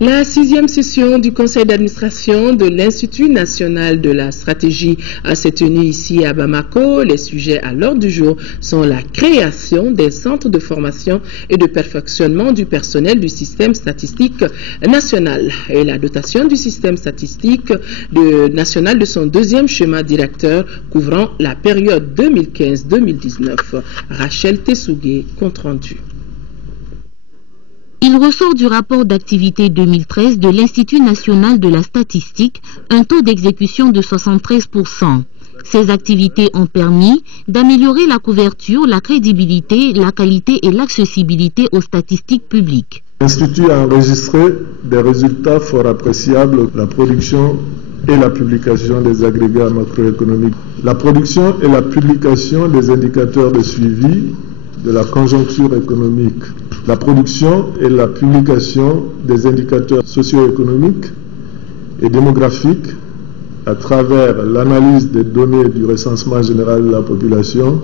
La 6e session du conseil d'administration de l'Institut national de la stratégie s'est tenue ici à Bamako. Les sujets à l'ordre du jour sont la création des centres de formation et de perfectionnement du personnel du système statistique national et la dotation du système statistique national de son deuxième schéma directeur couvrant la période 2015-2019. Rachel Tessougué, compte rendu. Il ressort du rapport d'activité 2013 de l'Institut national de la statistique un taux d'exécution de 73%. Ces activités ont permis d'améliorer la couverture, la crédibilité, la qualité et l'accessibilité aux statistiques publiques. L'Institut a enregistré des résultats fort appréciables, la production et la publication des agrégats macroéconomiques. La production et la publication des indicateurs de suivi de la conjoncture économique. La production et la publication des indicateurs socio-économiques et démographiques à travers l'analyse des données du recensement général de la population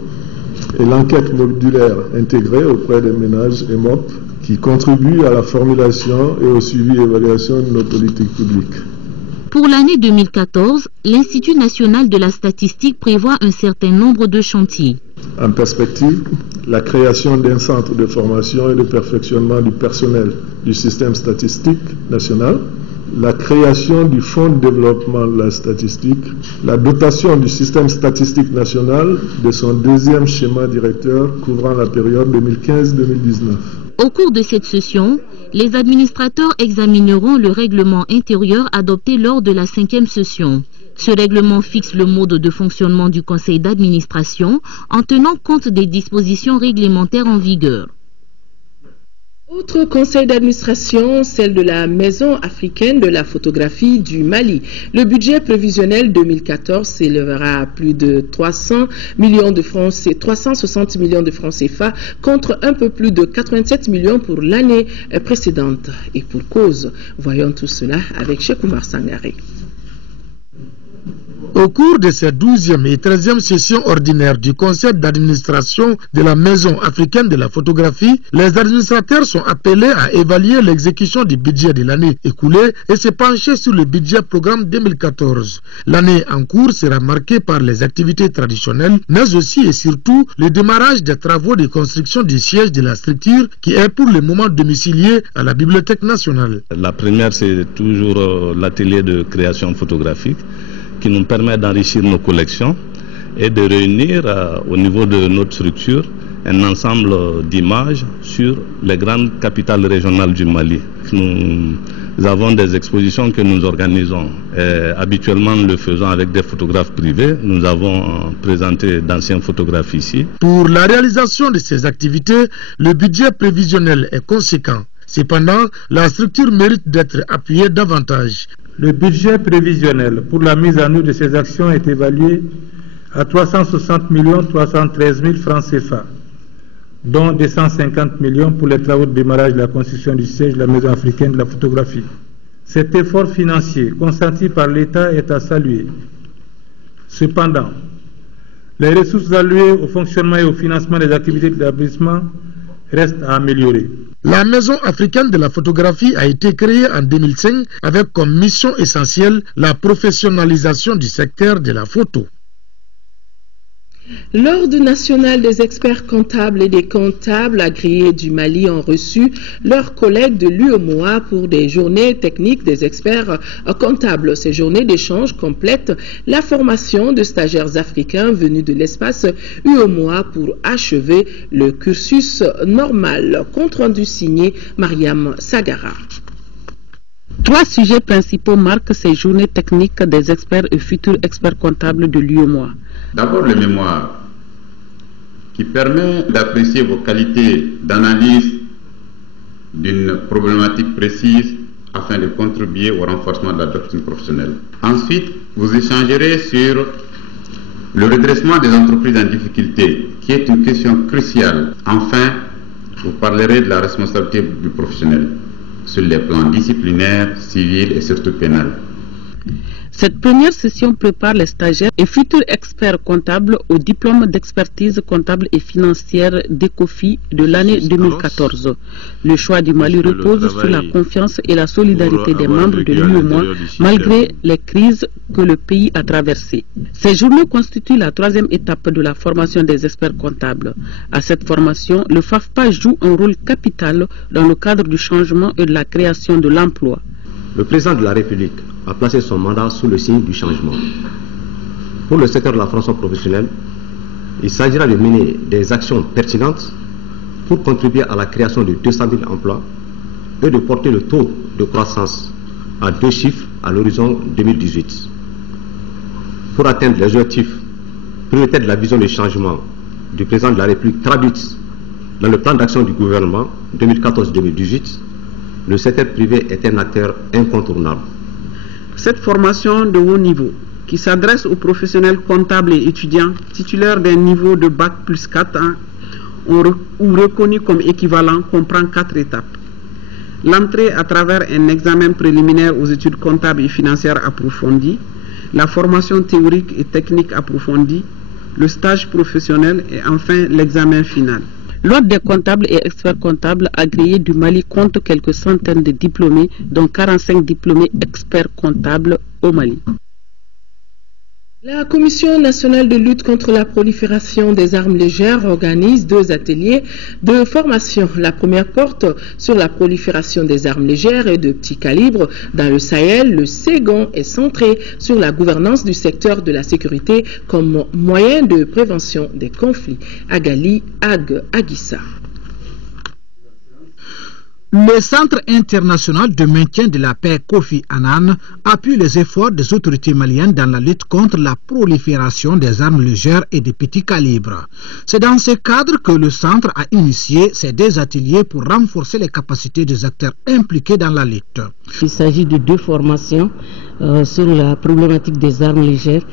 et l'enquête modulaire intégrée auprès des ménages EMOP qui contribuent à la formulation et au suivi et évaluation de nos politiques publiques. Pour l'année 2014, l'Institut national de la statistique prévoit un certain nombre de chantiers. En perspective, la création d'un centre de formation et de perfectionnement du personnel du système statistique national, la création du Fonds de développement de la statistique, la dotation du système statistique national de son deuxième schéma directeur couvrant la période 2015-2019. Au cours de cette session, les administrateurs examineront le règlement intérieur adopté lors de la 5e session. Ce règlement fixe le mode de fonctionnement du conseil d'administration en tenant compte des dispositions réglementaires en vigueur. Autre conseil d'administration, celle de la Maison africaine de la photographie du Mali. Le budget prévisionnel 2014 s'élèvera à plus de 360 millions de francs CFA contre un peu plus de 87 millions pour l'année précédente. Et pour cause, voyons tout cela avec Cheikh Oumar Sangaré. Au cours de ces 12e et 13e sessions ordinaires du conseil d'administration de la Maison africaine de la photographie, les administrateurs sont appelés à évaluer l'exécution du budget de l'année écoulée et se pencher sur le budget programme 2014. L'année en cours sera marquée par les activités traditionnelles, mais aussi et surtout le démarrage des travaux de construction du siège de la structure qui est pour le moment domicilié à la Bibliothèque nationale. La première, c'est toujours l'atelier de création photographique qui nous permet d'enrichir nos collections et de réunir au niveau de notre structure un ensemble d'images sur les grandes capitales régionales du Mali. Nous avons des expositions que nous organisons. Habituellement, nous le faisons avec des photographes privés. Nous avons présenté d'anciens photographes ici. Pour la réalisation de ces activités, le budget prévisionnel est conséquent. Cependant, la structure mérite d'être appuyée davantage. Le budget prévisionnel pour la mise en œuvre de ces actions est évalué à 360 313 000 francs CFA, dont 250 millions pour les travaux de démarrage de la construction du siège de la Maison africaine de la photographie. Cet effort financier consenti par l'État est à saluer. Cependant, les ressources allouées au fonctionnement et au financement des activités d'établissement restent à améliorer. La Maison africaine de la photographie a été créée en 2005 avec comme mission essentielle la professionnalisation du secteur de la photo. L'Ordre national des experts comptables et des comptables agréés du Mali ont reçu leurs collègues de l'UEMOA pour des journées techniques des experts comptables. Ces journées d'échange complètent la formation de stagiaires africains venus de l'espace UEMOA pour achever le cursus normal. Compte rendu signé Mariam Sagara. 3 sujets principaux marquent ces journées techniques des experts et futurs experts comptables de l'UEMOA. D'abord le mémoire, qui permet d'apprécier vos qualités d'analyse d'une problématique précise afin de contribuer au renforcement de la doctrine professionnelle. Ensuite, vous échangerez sur le redressement des entreprises en difficulté, qui est une question cruciale. Enfin, vous parlerez de la responsabilité du professionnel sur les plans disciplinaires, civils et surtout pénal. Cette première session prépare les stagiaires et futurs experts comptables au diplôme d'expertise comptable et financière d'ECOFI de l'année 2014. Le choix du Mali repose sur la confiance et la solidarité des membres de l'UEMOA malgré les crises que le pays a traversées. Ces journées constituent la 3e étape de la formation des experts comptables. À cette formation, le FAFPA joue un rôle capital dans le cadre du changement et de la création de l'emploi. Le président de la République a placé son mandat sous le signe du changement. Pour le secteur de la formation professionnelle, il s'agira de mener des actions pertinentes pour contribuer à la création de 200 000 emplois est de porter le taux de croissance à 2 chiffres à l'horizon 2018. Pour atteindre les objectifs prioritaires de la vision de changement du président de la République traduite dans le plan d'action du gouvernement 2014-2018, le secteur privé est un acteur incontournable. Cette formation de haut niveau, qui s'adresse aux professionnels comptables et étudiants titulaires d'un niveau de bac plus 4 ans ou reconnus comme équivalent, comprend 4 étapes. L'entrée à travers un examen préliminaire aux études comptables et financières approfondies, la formation théorique et technique approfondie, le stage professionnel et enfin l'examen final. L'Ordre des comptables et experts comptables agréés du Mali compte quelques centaines de diplômés, dont 45 diplômés experts comptables au Mali. La Commission nationale de lutte contre la prolifération des armes légères organise 2 ateliers de formation. La première porte sur la prolifération des armes légères et de petit calibre dans le Sahel. Le second est centré sur la gouvernance du secteur de la sécurité comme moyen de prévention des conflits. Agali Aguissa. Le Centre international de maintien de la paix Kofi Annan appuie les efforts des autorités maliennes dans la lutte contre la prolifération des armes légères et de petits calibres. C'est dans ce cadre que le centre a initié ces 2 ateliers pour renforcer les capacités des acteurs impliqués dans la lutte. Il s'agit de 2 formations sur la problématique des armes légères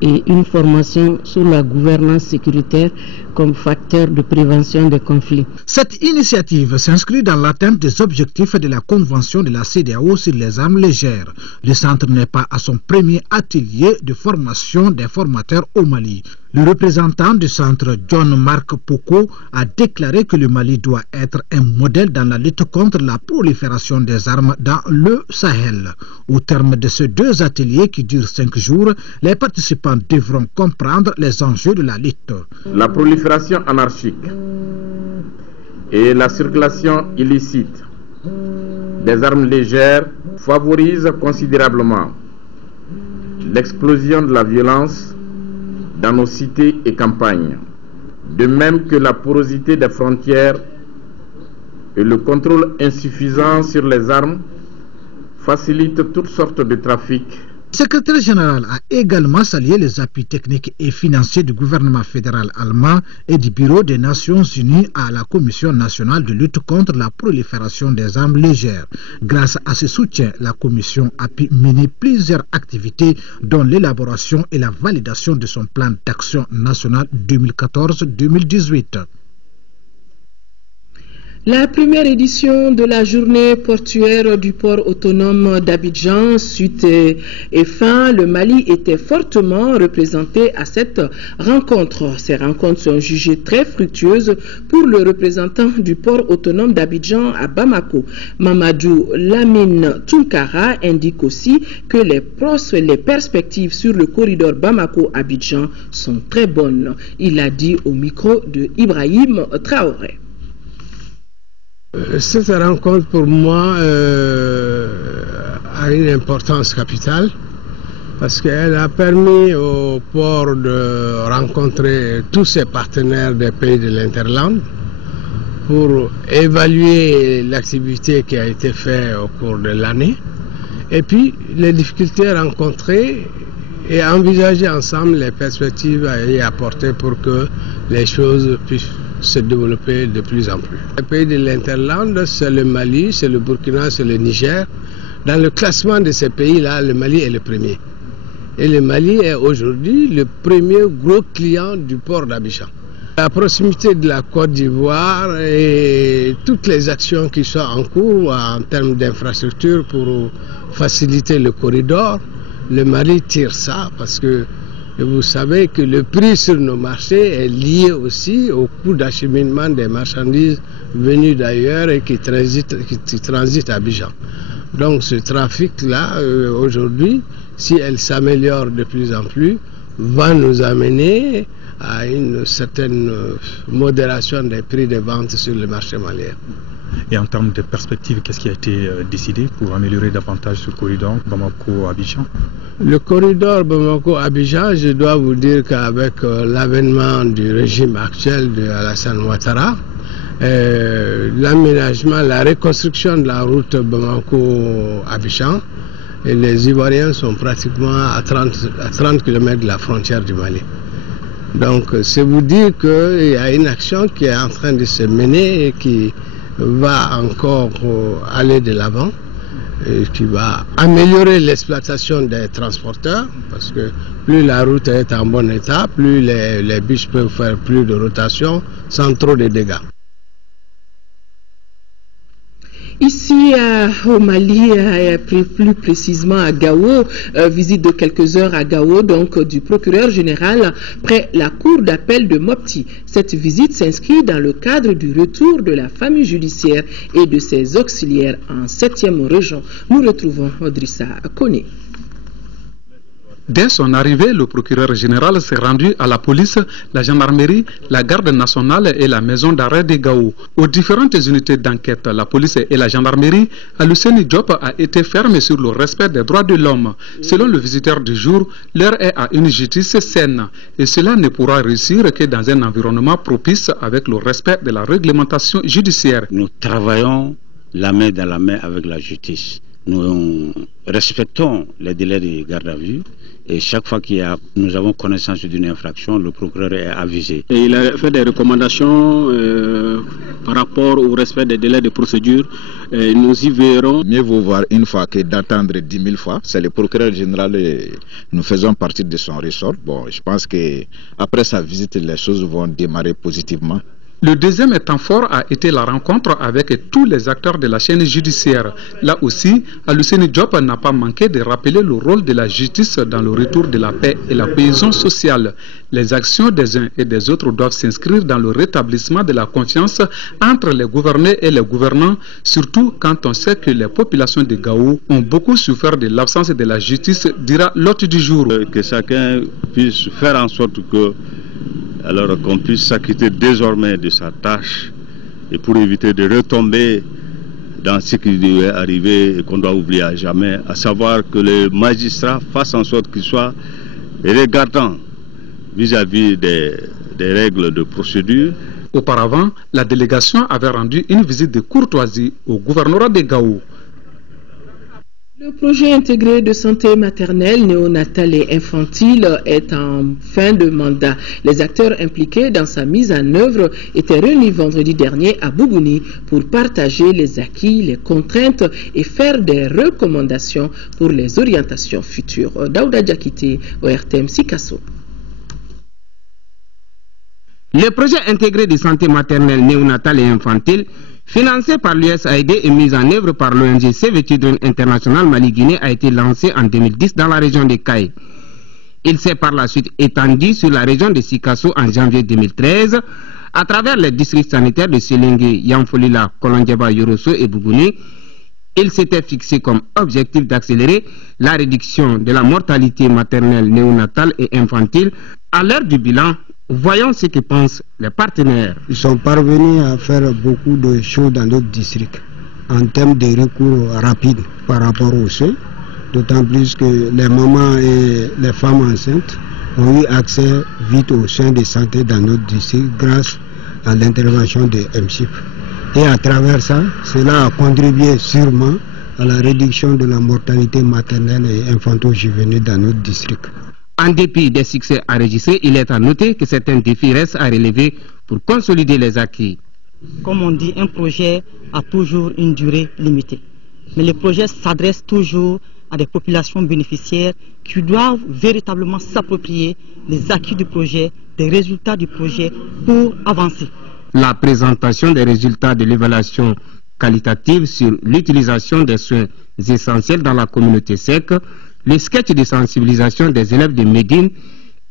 et une formation sur la gouvernance sécuritaire comme facteur de prévention des conflits. Cette initiative s'inscrit dans l'atteinte des objectifs de la Convention de la CEDEAO sur les armes légères. Le centre n'est pas à son premier atelier de formation des formateurs au Mali. Le représentant du centre, John Mark Poko, a déclaré que le Mali doit être un modèle dans la lutte contre la prolifération des armes dans le Sahel. Au terme de ces 2 ateliers qui durent 5 jours, les participants devront comprendre les enjeux de la lutte. La prolifération anarchique et la circulation illicite des armes légères favorisent considérablement l'explosion de la violence dans nos cités et campagnes, de même que la porosité des frontières et le contrôle insuffisant sur les armes facilitent toutes sortes de trafics. Le secrétaire général a également salué les appuis techniques et financiers du gouvernement fédéral allemand et du Bureau des Nations Unies à la Commission nationale de lutte contre la prolifération des armes légères. Grâce à ce soutien, la Commission a pu mener plusieurs activités dont l'élaboration et la validation de son plan d'action national 2014-2018. La première édition de la journée portuaire du port autonome d'Abidjan, suite et fin, le Mali était fortement représenté à cette rencontre. Ces rencontres sont jugées très fructueuses pour le représentant du port autonome d'Abidjan à Bamako. Mamadou Lamine Tunkara indique aussi que les perspectives sur le corridor Bamako-Abidjan sont très bonnes. Il l'a dit au micro de Ibrahim Traoré. Cette rencontre pour moi a une importance capitale parce qu'elle a permis au port de rencontrer tous ses partenaires des pays de l'Interland pour évaluer l'activité qui a été faite au cours de l'année et puis les difficultés rencontrées et envisager ensemble les perspectives à y apporter pour que les choses puissent se développer de plus en plus. Les pays de l'Interland, c'est le Mali, c'est le Burkina, c'est le Niger. Dans le classement de ces pays-là, le Mali est le premier. Et le Mali est aujourd'hui le premier gros client du port d'Abidjan. À proximité de la Côte d'Ivoire et toutes les actions qui sont en cours en termes d'infrastructures pour faciliter le corridor, le Mali tire ça parce que vous savez que le prix sur nos marchés est lié aussi au coût d'acheminement des marchandises venues d'ailleurs et qui transitent à Abidjan. Donc ce trafic-là, aujourd'hui, si elle s'améliore de plus en plus, va nous amener à une certaine modération des prix de vente sur le marché malien. Et en termes de perspective, qu'est-ce qui a été décidé pour améliorer davantage ce corridor Bamako-Abidjan? Le corridor Bamako-Abidjan, je dois vous dire qu'avec l'avènement du régime actuel de Alassane Ouattara, l'aménagement, la reconstruction de la route Bamako-Abidjan. Et les Ivoiriens sont pratiquement à 30 km de la frontière du Mali. Donc c'est vous dire qu'il y a une action qui est en train de se mener et qui va encore aller de l'avant, et qui va améliorer l'exploitation des transporteurs, parce que plus la route est en bon état, plus les bus peuvent faire plus de rotation sans trop de dégâts. Ici au Mali, plus précisément à Gao, visite de quelques heures à Gao, donc du procureur général près la cour d'appel de Mopti. Cette visite s'inscrit dans le cadre du retour de la famille judiciaire et de ses auxiliaires en 7e région. Nous retrouvons Odrissa Kone. Dès son arrivée, le procureur général s'est rendu à la police, la gendarmerie, la garde nationale et la maison d'arrêt de Gao. Aux différentes unités d'enquête, la police et la gendarmerie, Aluseni Diop a été ferme sur le respect des droits de l'homme. Selon le visiteur du jour, l'heure est à une justice saine. Et cela ne pourra réussir que dans un environnement propice avec le respect de la réglementation judiciaire. Nous travaillons la main dans la main avec la justice. Nous respectons les délais de garde à vue. Et chaque fois nous avons connaissance d'une infraction, le procureur est avisé. Et il a fait des recommandations par rapport au respect des délais de procédure. Nous y verrons. Mieux vaut voir une fois que d'attendre 10 000 fois. C'est le procureur général et nous faisons partie de son ressort. Bon, je pense qu'après sa visite, les choses vont démarrer positivement. Le deuxième temps fort a été la rencontre avec tous les acteurs de la chaîne judiciaire. Là aussi, Aluseni Diop n'a pas manqué de rappeler le rôle de la justice dans le retour de la paix et la cohésion sociale. Les actions des uns et des autres doivent s'inscrire dans le rétablissement de la confiance entre les gouvernés et les gouvernants, surtout quand on sait que les populations de Gao ont beaucoup souffert de l'absence de la justice, dira l'hôte du jour. Que chacun puisse faire en sorte que alors qu'on puisse s'acquitter désormais de sa tâche et pour éviter de retomber dans ce qui devait arriver et qu'on doit oublier à jamais, à savoir que les magistrats fassent en sorte qu'ils soient regardants vis-à-vis des règles de procédure. Auparavant, la délégation avait rendu une visite de courtoisie au gouvernorat de Gao. Le projet intégré de santé maternelle, néonatale et infantile est en fin de mandat. Les acteurs impliqués dans sa mise en œuvre étaient réunis vendredi dernier à Bougouni pour partager les acquis, les contraintes et faire des recommandations pour les orientations futures. Daouda Diakité, ORTM Sikasso. Le projet intégré de santé maternelle, néonatale et infantile financé par l'USAID et mis en œuvre par l'ONG Save Children International Mali-Guinée a été lancé en 2010 dans la région de Kaye. Il s'est par la suite étendu sur la région de Sikasso en janvier 2013 à travers les districts sanitaires de Selingue, Yamfolila, Kolondjaba, Yorosso et Bougouni. Il s'était fixé comme objectif d'accélérer la réduction de la mortalité maternelle, néonatale et infantile. À l'heure du bilan, voyons ce que pensent les partenaires. Ils sont parvenus à faire beaucoup de choses dans notre district en termes de recours rapide par rapport aux soins, d'autant plus que les mamans et les femmes enceintes ont eu accès vite aux soins de santé dans notre district grâce à l'intervention de MCHIP. Et à travers ça, cela a contribué sûrement à la réduction de la mortalité maternelle et infanto-juvénile dans notre district. En dépit des succès enregistrés, il est à noter que certains défis restent à relever pour consolider les acquis. Comme on dit, un projet a toujours une durée limitée. Mais le projet s'adresse toujours à des populations bénéficiaires qui doivent véritablement s'approprier les acquis du projet, des résultats du projet pour avancer. La présentation des résultats de l'évaluation qualitative sur l'utilisation des soins essentiels dans la communauté sec, les sketchs de sensibilisation des élèves de Médine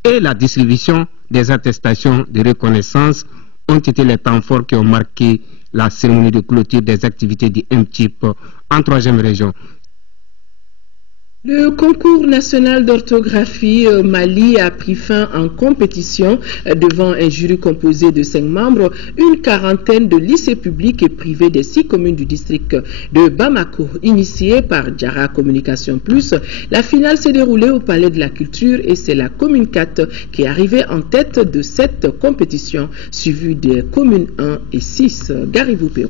et la distribution des attestations de reconnaissance ont été les temps forts qui ont marqué la cérémonie de clôture des activités du MCHIP en 3e région. Le concours national d'orthographie Mali a pris fin en compétition devant un jury composé de 5 membres, une quarantaine de lycées publics et privés des 6 communes du district de Bamako. Initiée par Diara Communication Plus, la finale s'est déroulée au Palais de la Culture et c'est la commune 4 qui est arrivée en tête de cette compétition, suivie des communes 1 et 6. Garibou Pérou.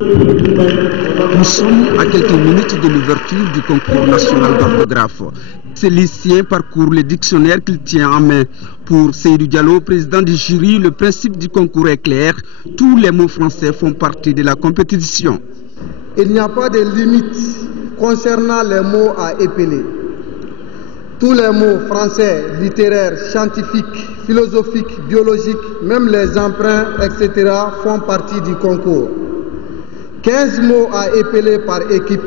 Nous sommes à quelques minutes de l'ouverture du concours national d'orthographe. Ces lycéens parcourent les dictionnaires qu'il tient en main. Pour Seydou Diallo, président du jury, le principe du concours est clair. Tous les mots français font partie de la compétition. Il n'y a pas de limite concernant les mots à épeler. Tous les mots français, littéraires, scientifiques, philosophiques, biologiques, même les emprunts, etc. font partie du concours. 15 mots à épeler par équipe,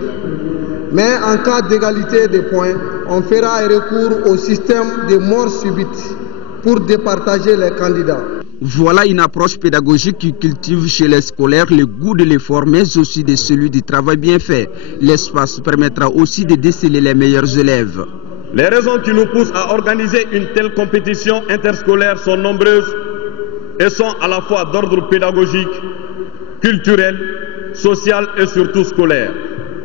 mais en cas d'égalité de points, on fera recours au système de mort subite pour départager les candidats. Voilà une approche pédagogique qui cultive chez les scolaires le goût de l'effort, mais aussi de celui du travail bien fait. L'espace permettra aussi de déceler les meilleurs élèves. Les raisons qui nous poussent à organiser une telle compétition interscolaire sont nombreuses et sont à la fois d'ordre pédagogique, culturel, social et surtout scolaire.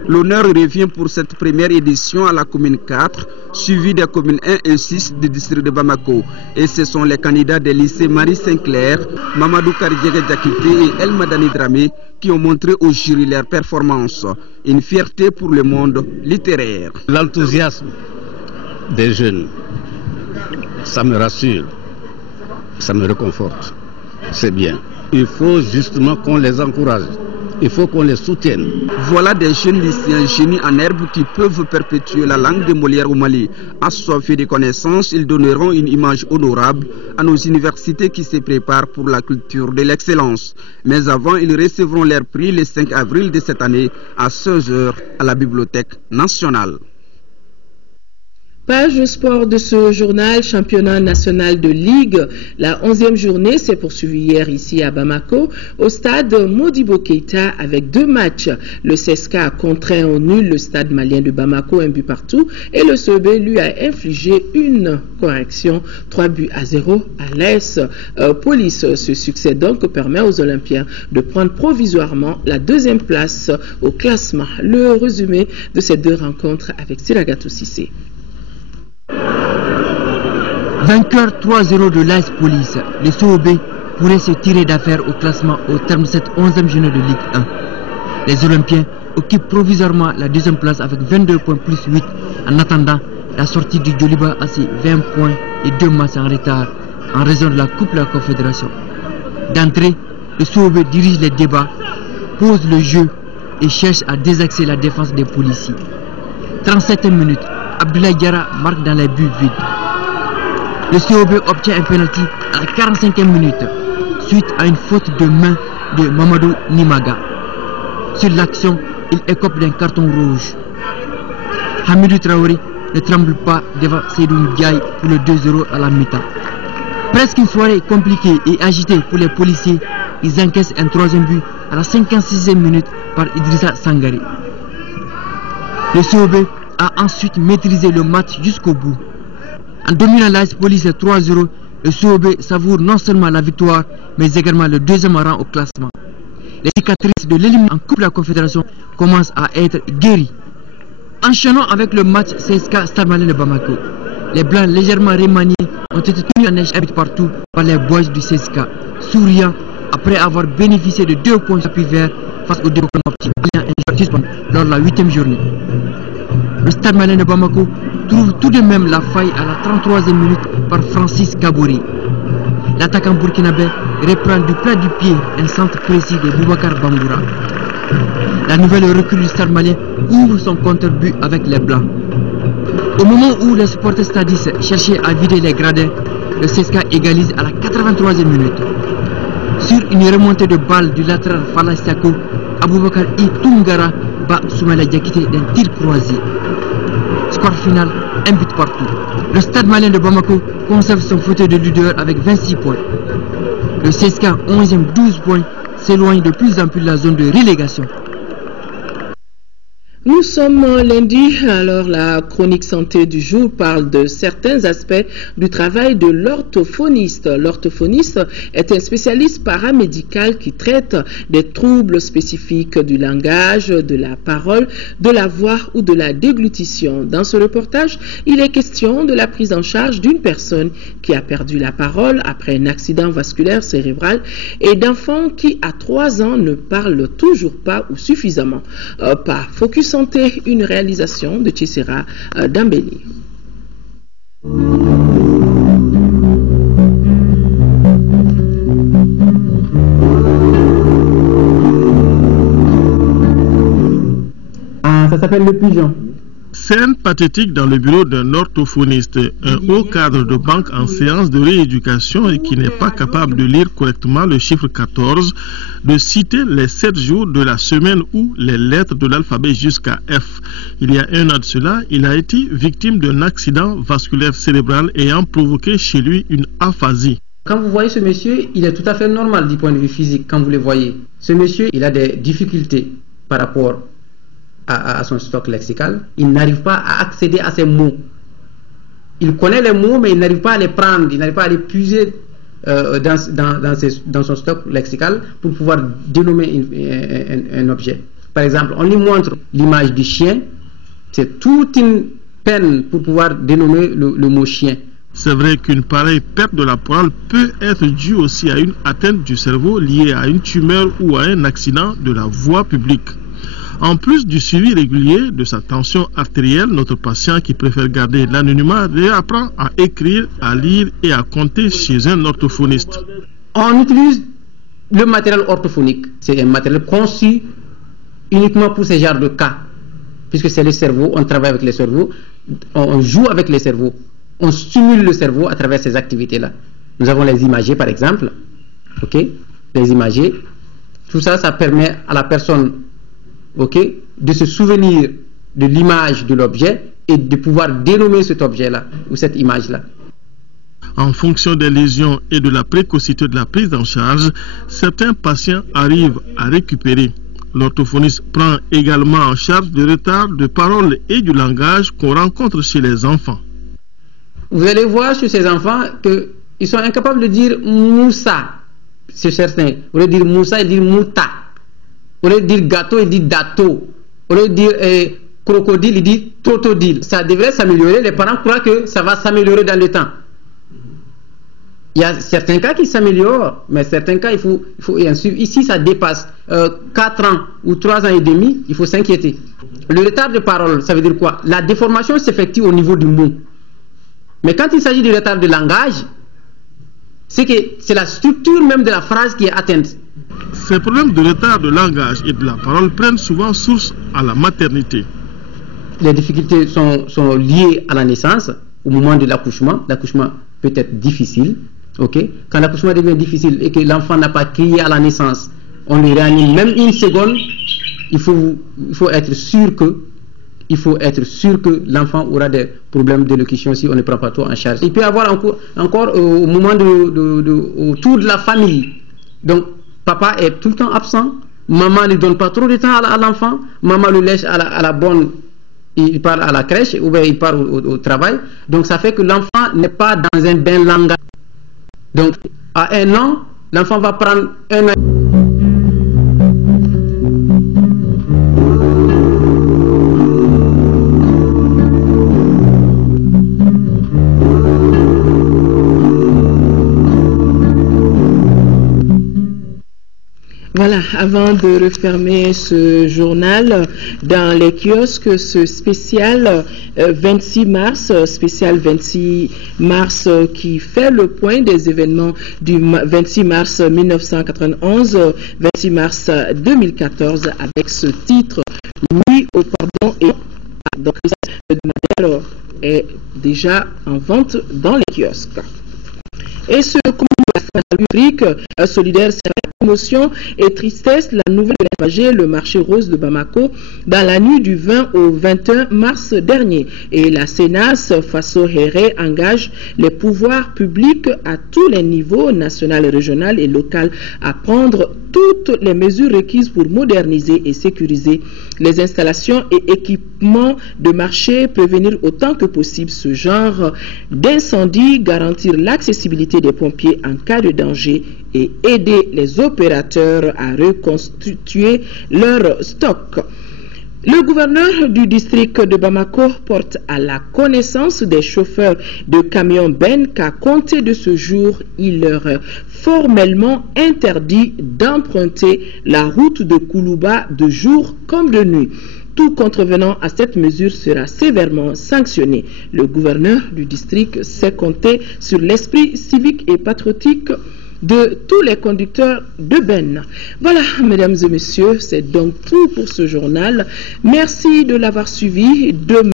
L'honneur revient pour cette première édition à la commune 4, suivie des communes 1 et 6 du district de Bamako. Et ce sont les candidats des lycées Marie Saint-Clair, Mamadou Karidjege Diakité et El Madani Dramé qui ont montré au jury leur performance. Une fierté pour le monde littéraire. L'enthousiasme des jeunes, ça me rassure, ça me réconforte. C'est bien. Il faut justement qu'on les encourage. Il faut qu'on les soutienne. Voilà des jeunes lycéens génies en herbe qui peuvent perpétuer la langue de Molière au Mali. Assoiffés de connaissances, ils donneront une image honorable à nos universités qui se préparent pour la culture de l'excellence. Mais avant, ils recevront leur prix le 5 avril de cette année à 16h à la Bibliothèque nationale. Page sport de ce journal, championnat national de Ligue. La 11e journée s'est poursuivie hier ici à Bamako, au stade Modibo Keïta avec 2 matchs. Le CSKA a contraint au nul le stade malien de Bamako, 1 but partout, et le SOB lui a infligé une correction, 3-0 à l'AS Police. Ce succès donc permet aux Olympiens de prendre provisoirement la 2e place au classement. Le résumé de ces 2 rencontres avec Siragatou Sissé. Vainqueur 3-0 de l'AS Police, les SOB pourraient se tirer d'affaire au classement au terme de cette 11e journée de Ligue 1. Les Olympiens occupent provisoirement la 2e place avec 22 points plus 8 en attendant la sortie du Djoliba à ses 20 points et 2 matchs en retard en raison de la Coupe de la Confédération. D'entrée, le SOB dirige les débats, pose le jeu et cherche à désaxer la défense des policiers. 37e minute, Abdoulaye Diarra marque dans les buts vides. Le COB obtient un penalty à la 45e minute suite à une faute de main de Mamadou Nimaga. Sur l'action, il écope d'un carton rouge. Hamidou Traoré ne tremble pas devant Seydou Ndiaye pour le 2-0 à la mi-temps. Presque une soirée compliquée et agitée pour les policiers, ils encaissent un 3e but à la 56e minute par Idrissa Sangare. Le COB a ensuite maîtrisé le match jusqu'au bout. En dominant l'AS Police 3-0, le COB savoure non seulement la victoire, mais également le 2e rang au classement. Les cicatrices de l'élimination en Coupe de la Confédération commencent à être guéries. Enchaînons avec le match CSKA Stade Malien de Bamako. Les Blancs légèrement remaniés ont été tenus en échec partout par les boys du CSKA, souriant après avoir bénéficié de 2 points d'appui vert face au Démocratique lors de la 8e journée. Le Stade Malien de Bamako trouve tout de même la faille à la 33e minute par Francis Kabouri. L'attaquant burkinabé reprend du plat du pied un centre précis de Boubacar Bangoura. La nouvelle recrue du Stade Malien ouvre son contre-but avec les Blancs. Au moment où les supporters stadistes cherchaient à vider les gradins, le CSKA égalise à la 83e minute. Sur une remontée de balle du latéral Fala Sako, Aboubakar Itungara bat Soumaïla Diakité d'un tir croisé. Score final, 1 but partout. Le Stade Malien de Bamako conserve son fauteuil de leader avec 26 points. Le CSKA, 11e, 12 points, s'éloigne de plus en plus de la zone de relégation. Nous sommes lundi, alors la chronique santé du jour parle de certains aspects du travail de l'orthophoniste. L'orthophoniste est un spécialiste paramédical qui traite des troubles spécifiques du langage, de la parole, de la voix ou de la déglutition. Dans ce reportage, il est question de la prise en charge d'une personne qui a perdu la parole après un accident vasculaire cérébral et d'enfants qui, à 3 ans, ne parlent toujours pas ou suffisamment. Par Focus Santé, une réalisation de Tchissera Dambéli. Ah, ça s'appelle le pigeon. Scène pathétique dans le bureau d'un orthophoniste, un haut cadre de banque en séance de rééducation et qui n'est pas capable de lire correctement le chiffre 14, de citer les 7 jours de la semaine ou les lettres de l'alphabet jusqu'à F. Il y a 1 an de cela, il a été victime d'un accident vasculaire cérébral ayant provoqué chez lui une aphasie. Quand vous voyez ce monsieur, il est tout à fait normal du point de vue physique quand vous le voyez. Ce monsieur, il a des difficultés par rapport à son stock lexical. Il n'arrive pas à accéder à ces mots. Il connaît les mots, mais il n'arrive pas à les prendre, il n'arrive pas à les puiser dans son stock lexical pour pouvoir dénommer un objet. Par exemple, on lui montre l'image du chien, c'est toute une peine pour pouvoir dénommer le mot chien. C'est vrai qu'une pareille perte de la parole peut être due aussi à une atteinte du cerveau liée à une tumeur ou à un accident de la voie publique. En plus du suivi régulier de sa tension artérielle, notre patient qui préfère garder l'anonymat réapprend à écrire, à lire et à compter chez un orthophoniste. On utilise le matériel orthophonique. C'est un matériel conçu uniquement pour ce genre de cas. Puisque c'est le cerveau, on travaille avec le cerveau, on joue avec le cerveau, on stimule le cerveau à travers ces activités-là. Nous avons les imagés par exemple, les imagés. Tout ça, ça permet à la personne de se souvenir de l'image de l'objet et de pouvoir dénommer cet objet-là ou cette image-là. En fonction des lésions et de la précocité de la prise en charge, certains patients arrivent à récupérer. L'orthophoniste prend également en charge le retard de parole et du langage qu'on rencontre chez les enfants. Vous allez voir chez ces enfants qu'ils sont incapables de dire Moussa. C'est certain. Au lieu de dire Moussa, ils disent Mouta. Au lieu de dire gâteau, il dit dato. Au lieu de dire crocodile, il dit totodile. Ça devrait s'améliorer. Les parents croient que ça va s'améliorer dans le temps. Il y a certains cas qui s'améliorent, mais certains cas, il faut y en suivre. Ici, ça dépasse 4 ans ou 3 ans et demi, il faut s'inquiéter. Le retard de parole, ça veut dire quoi? La déformation s'effectue au niveau du mot. Mais quand il s'agit du retard de langage, c'est la structure même de la phrase qui est atteinte. Ces problèmes de retard de langage et de la parole prennent souvent source à la maternité. Les difficultés sont liées à la naissance, au moment de l'accouchement. L'accouchement peut être difficile. Quand l'accouchement devient difficile et que l'enfant n'a pas crié à la naissance, on le réanime même 1 seconde, il faut être sûr que l'enfant aura des problèmes d'élocution si on ne prend pas tout en charge. Il peut y avoir encore au moment autour de la famille. Donc, papa est tout le temps absent, maman ne donne pas trop de temps à l'enfant, maman le laisse à la bonne, il part à la crèche ou bien il part au travail. Donc, ça fait que l'enfant n'est pas dans un bain langage. Donc, à 1 an, l'enfant va prendre 1 an. Voilà, avant de refermer ce journal, dans les kiosques, ce spécial 26 mars qui fait le point des événements du 26 mars 1991, 26 mars 2014, avec ce titre « Oui au pardon et donc le matériel est déjà en vente dans les kiosques. Et ce rubrique solidaire, c'est Émotion et tristesse, la nouvelle a ravagé le marché rose de Bamako dans la nuit du 20 au 21 mars dernier. Et la CENAS, Faso Héré, engage les pouvoirs publics à tous les niveaux, national, régional et local, à prendre toutes les mesures requises pour moderniser et sécuriser les installations et équipements de marché, prévenir autant que possible ce genre d'incendie, garantir l'accessibilité des pompiers en cas de danger et aider les opérateurs à reconstituer leur stock. Le gouverneur du district de Bamako porte à la connaissance des chauffeurs de camions Ben qu'à compter de ce jour, il leur est formellement interdit d'emprunter la route de Koulouba de jour comme de nuit. Tout contrevenant à cette mesure sera sévèrement sanctionné. Le gouverneur du district sait compter sur l'esprit civique et patriotique de tous les conducteurs de Ben. Voilà, mesdames et messieurs, c'est donc tout pour ce journal. Merci de l'avoir suivi. Demain,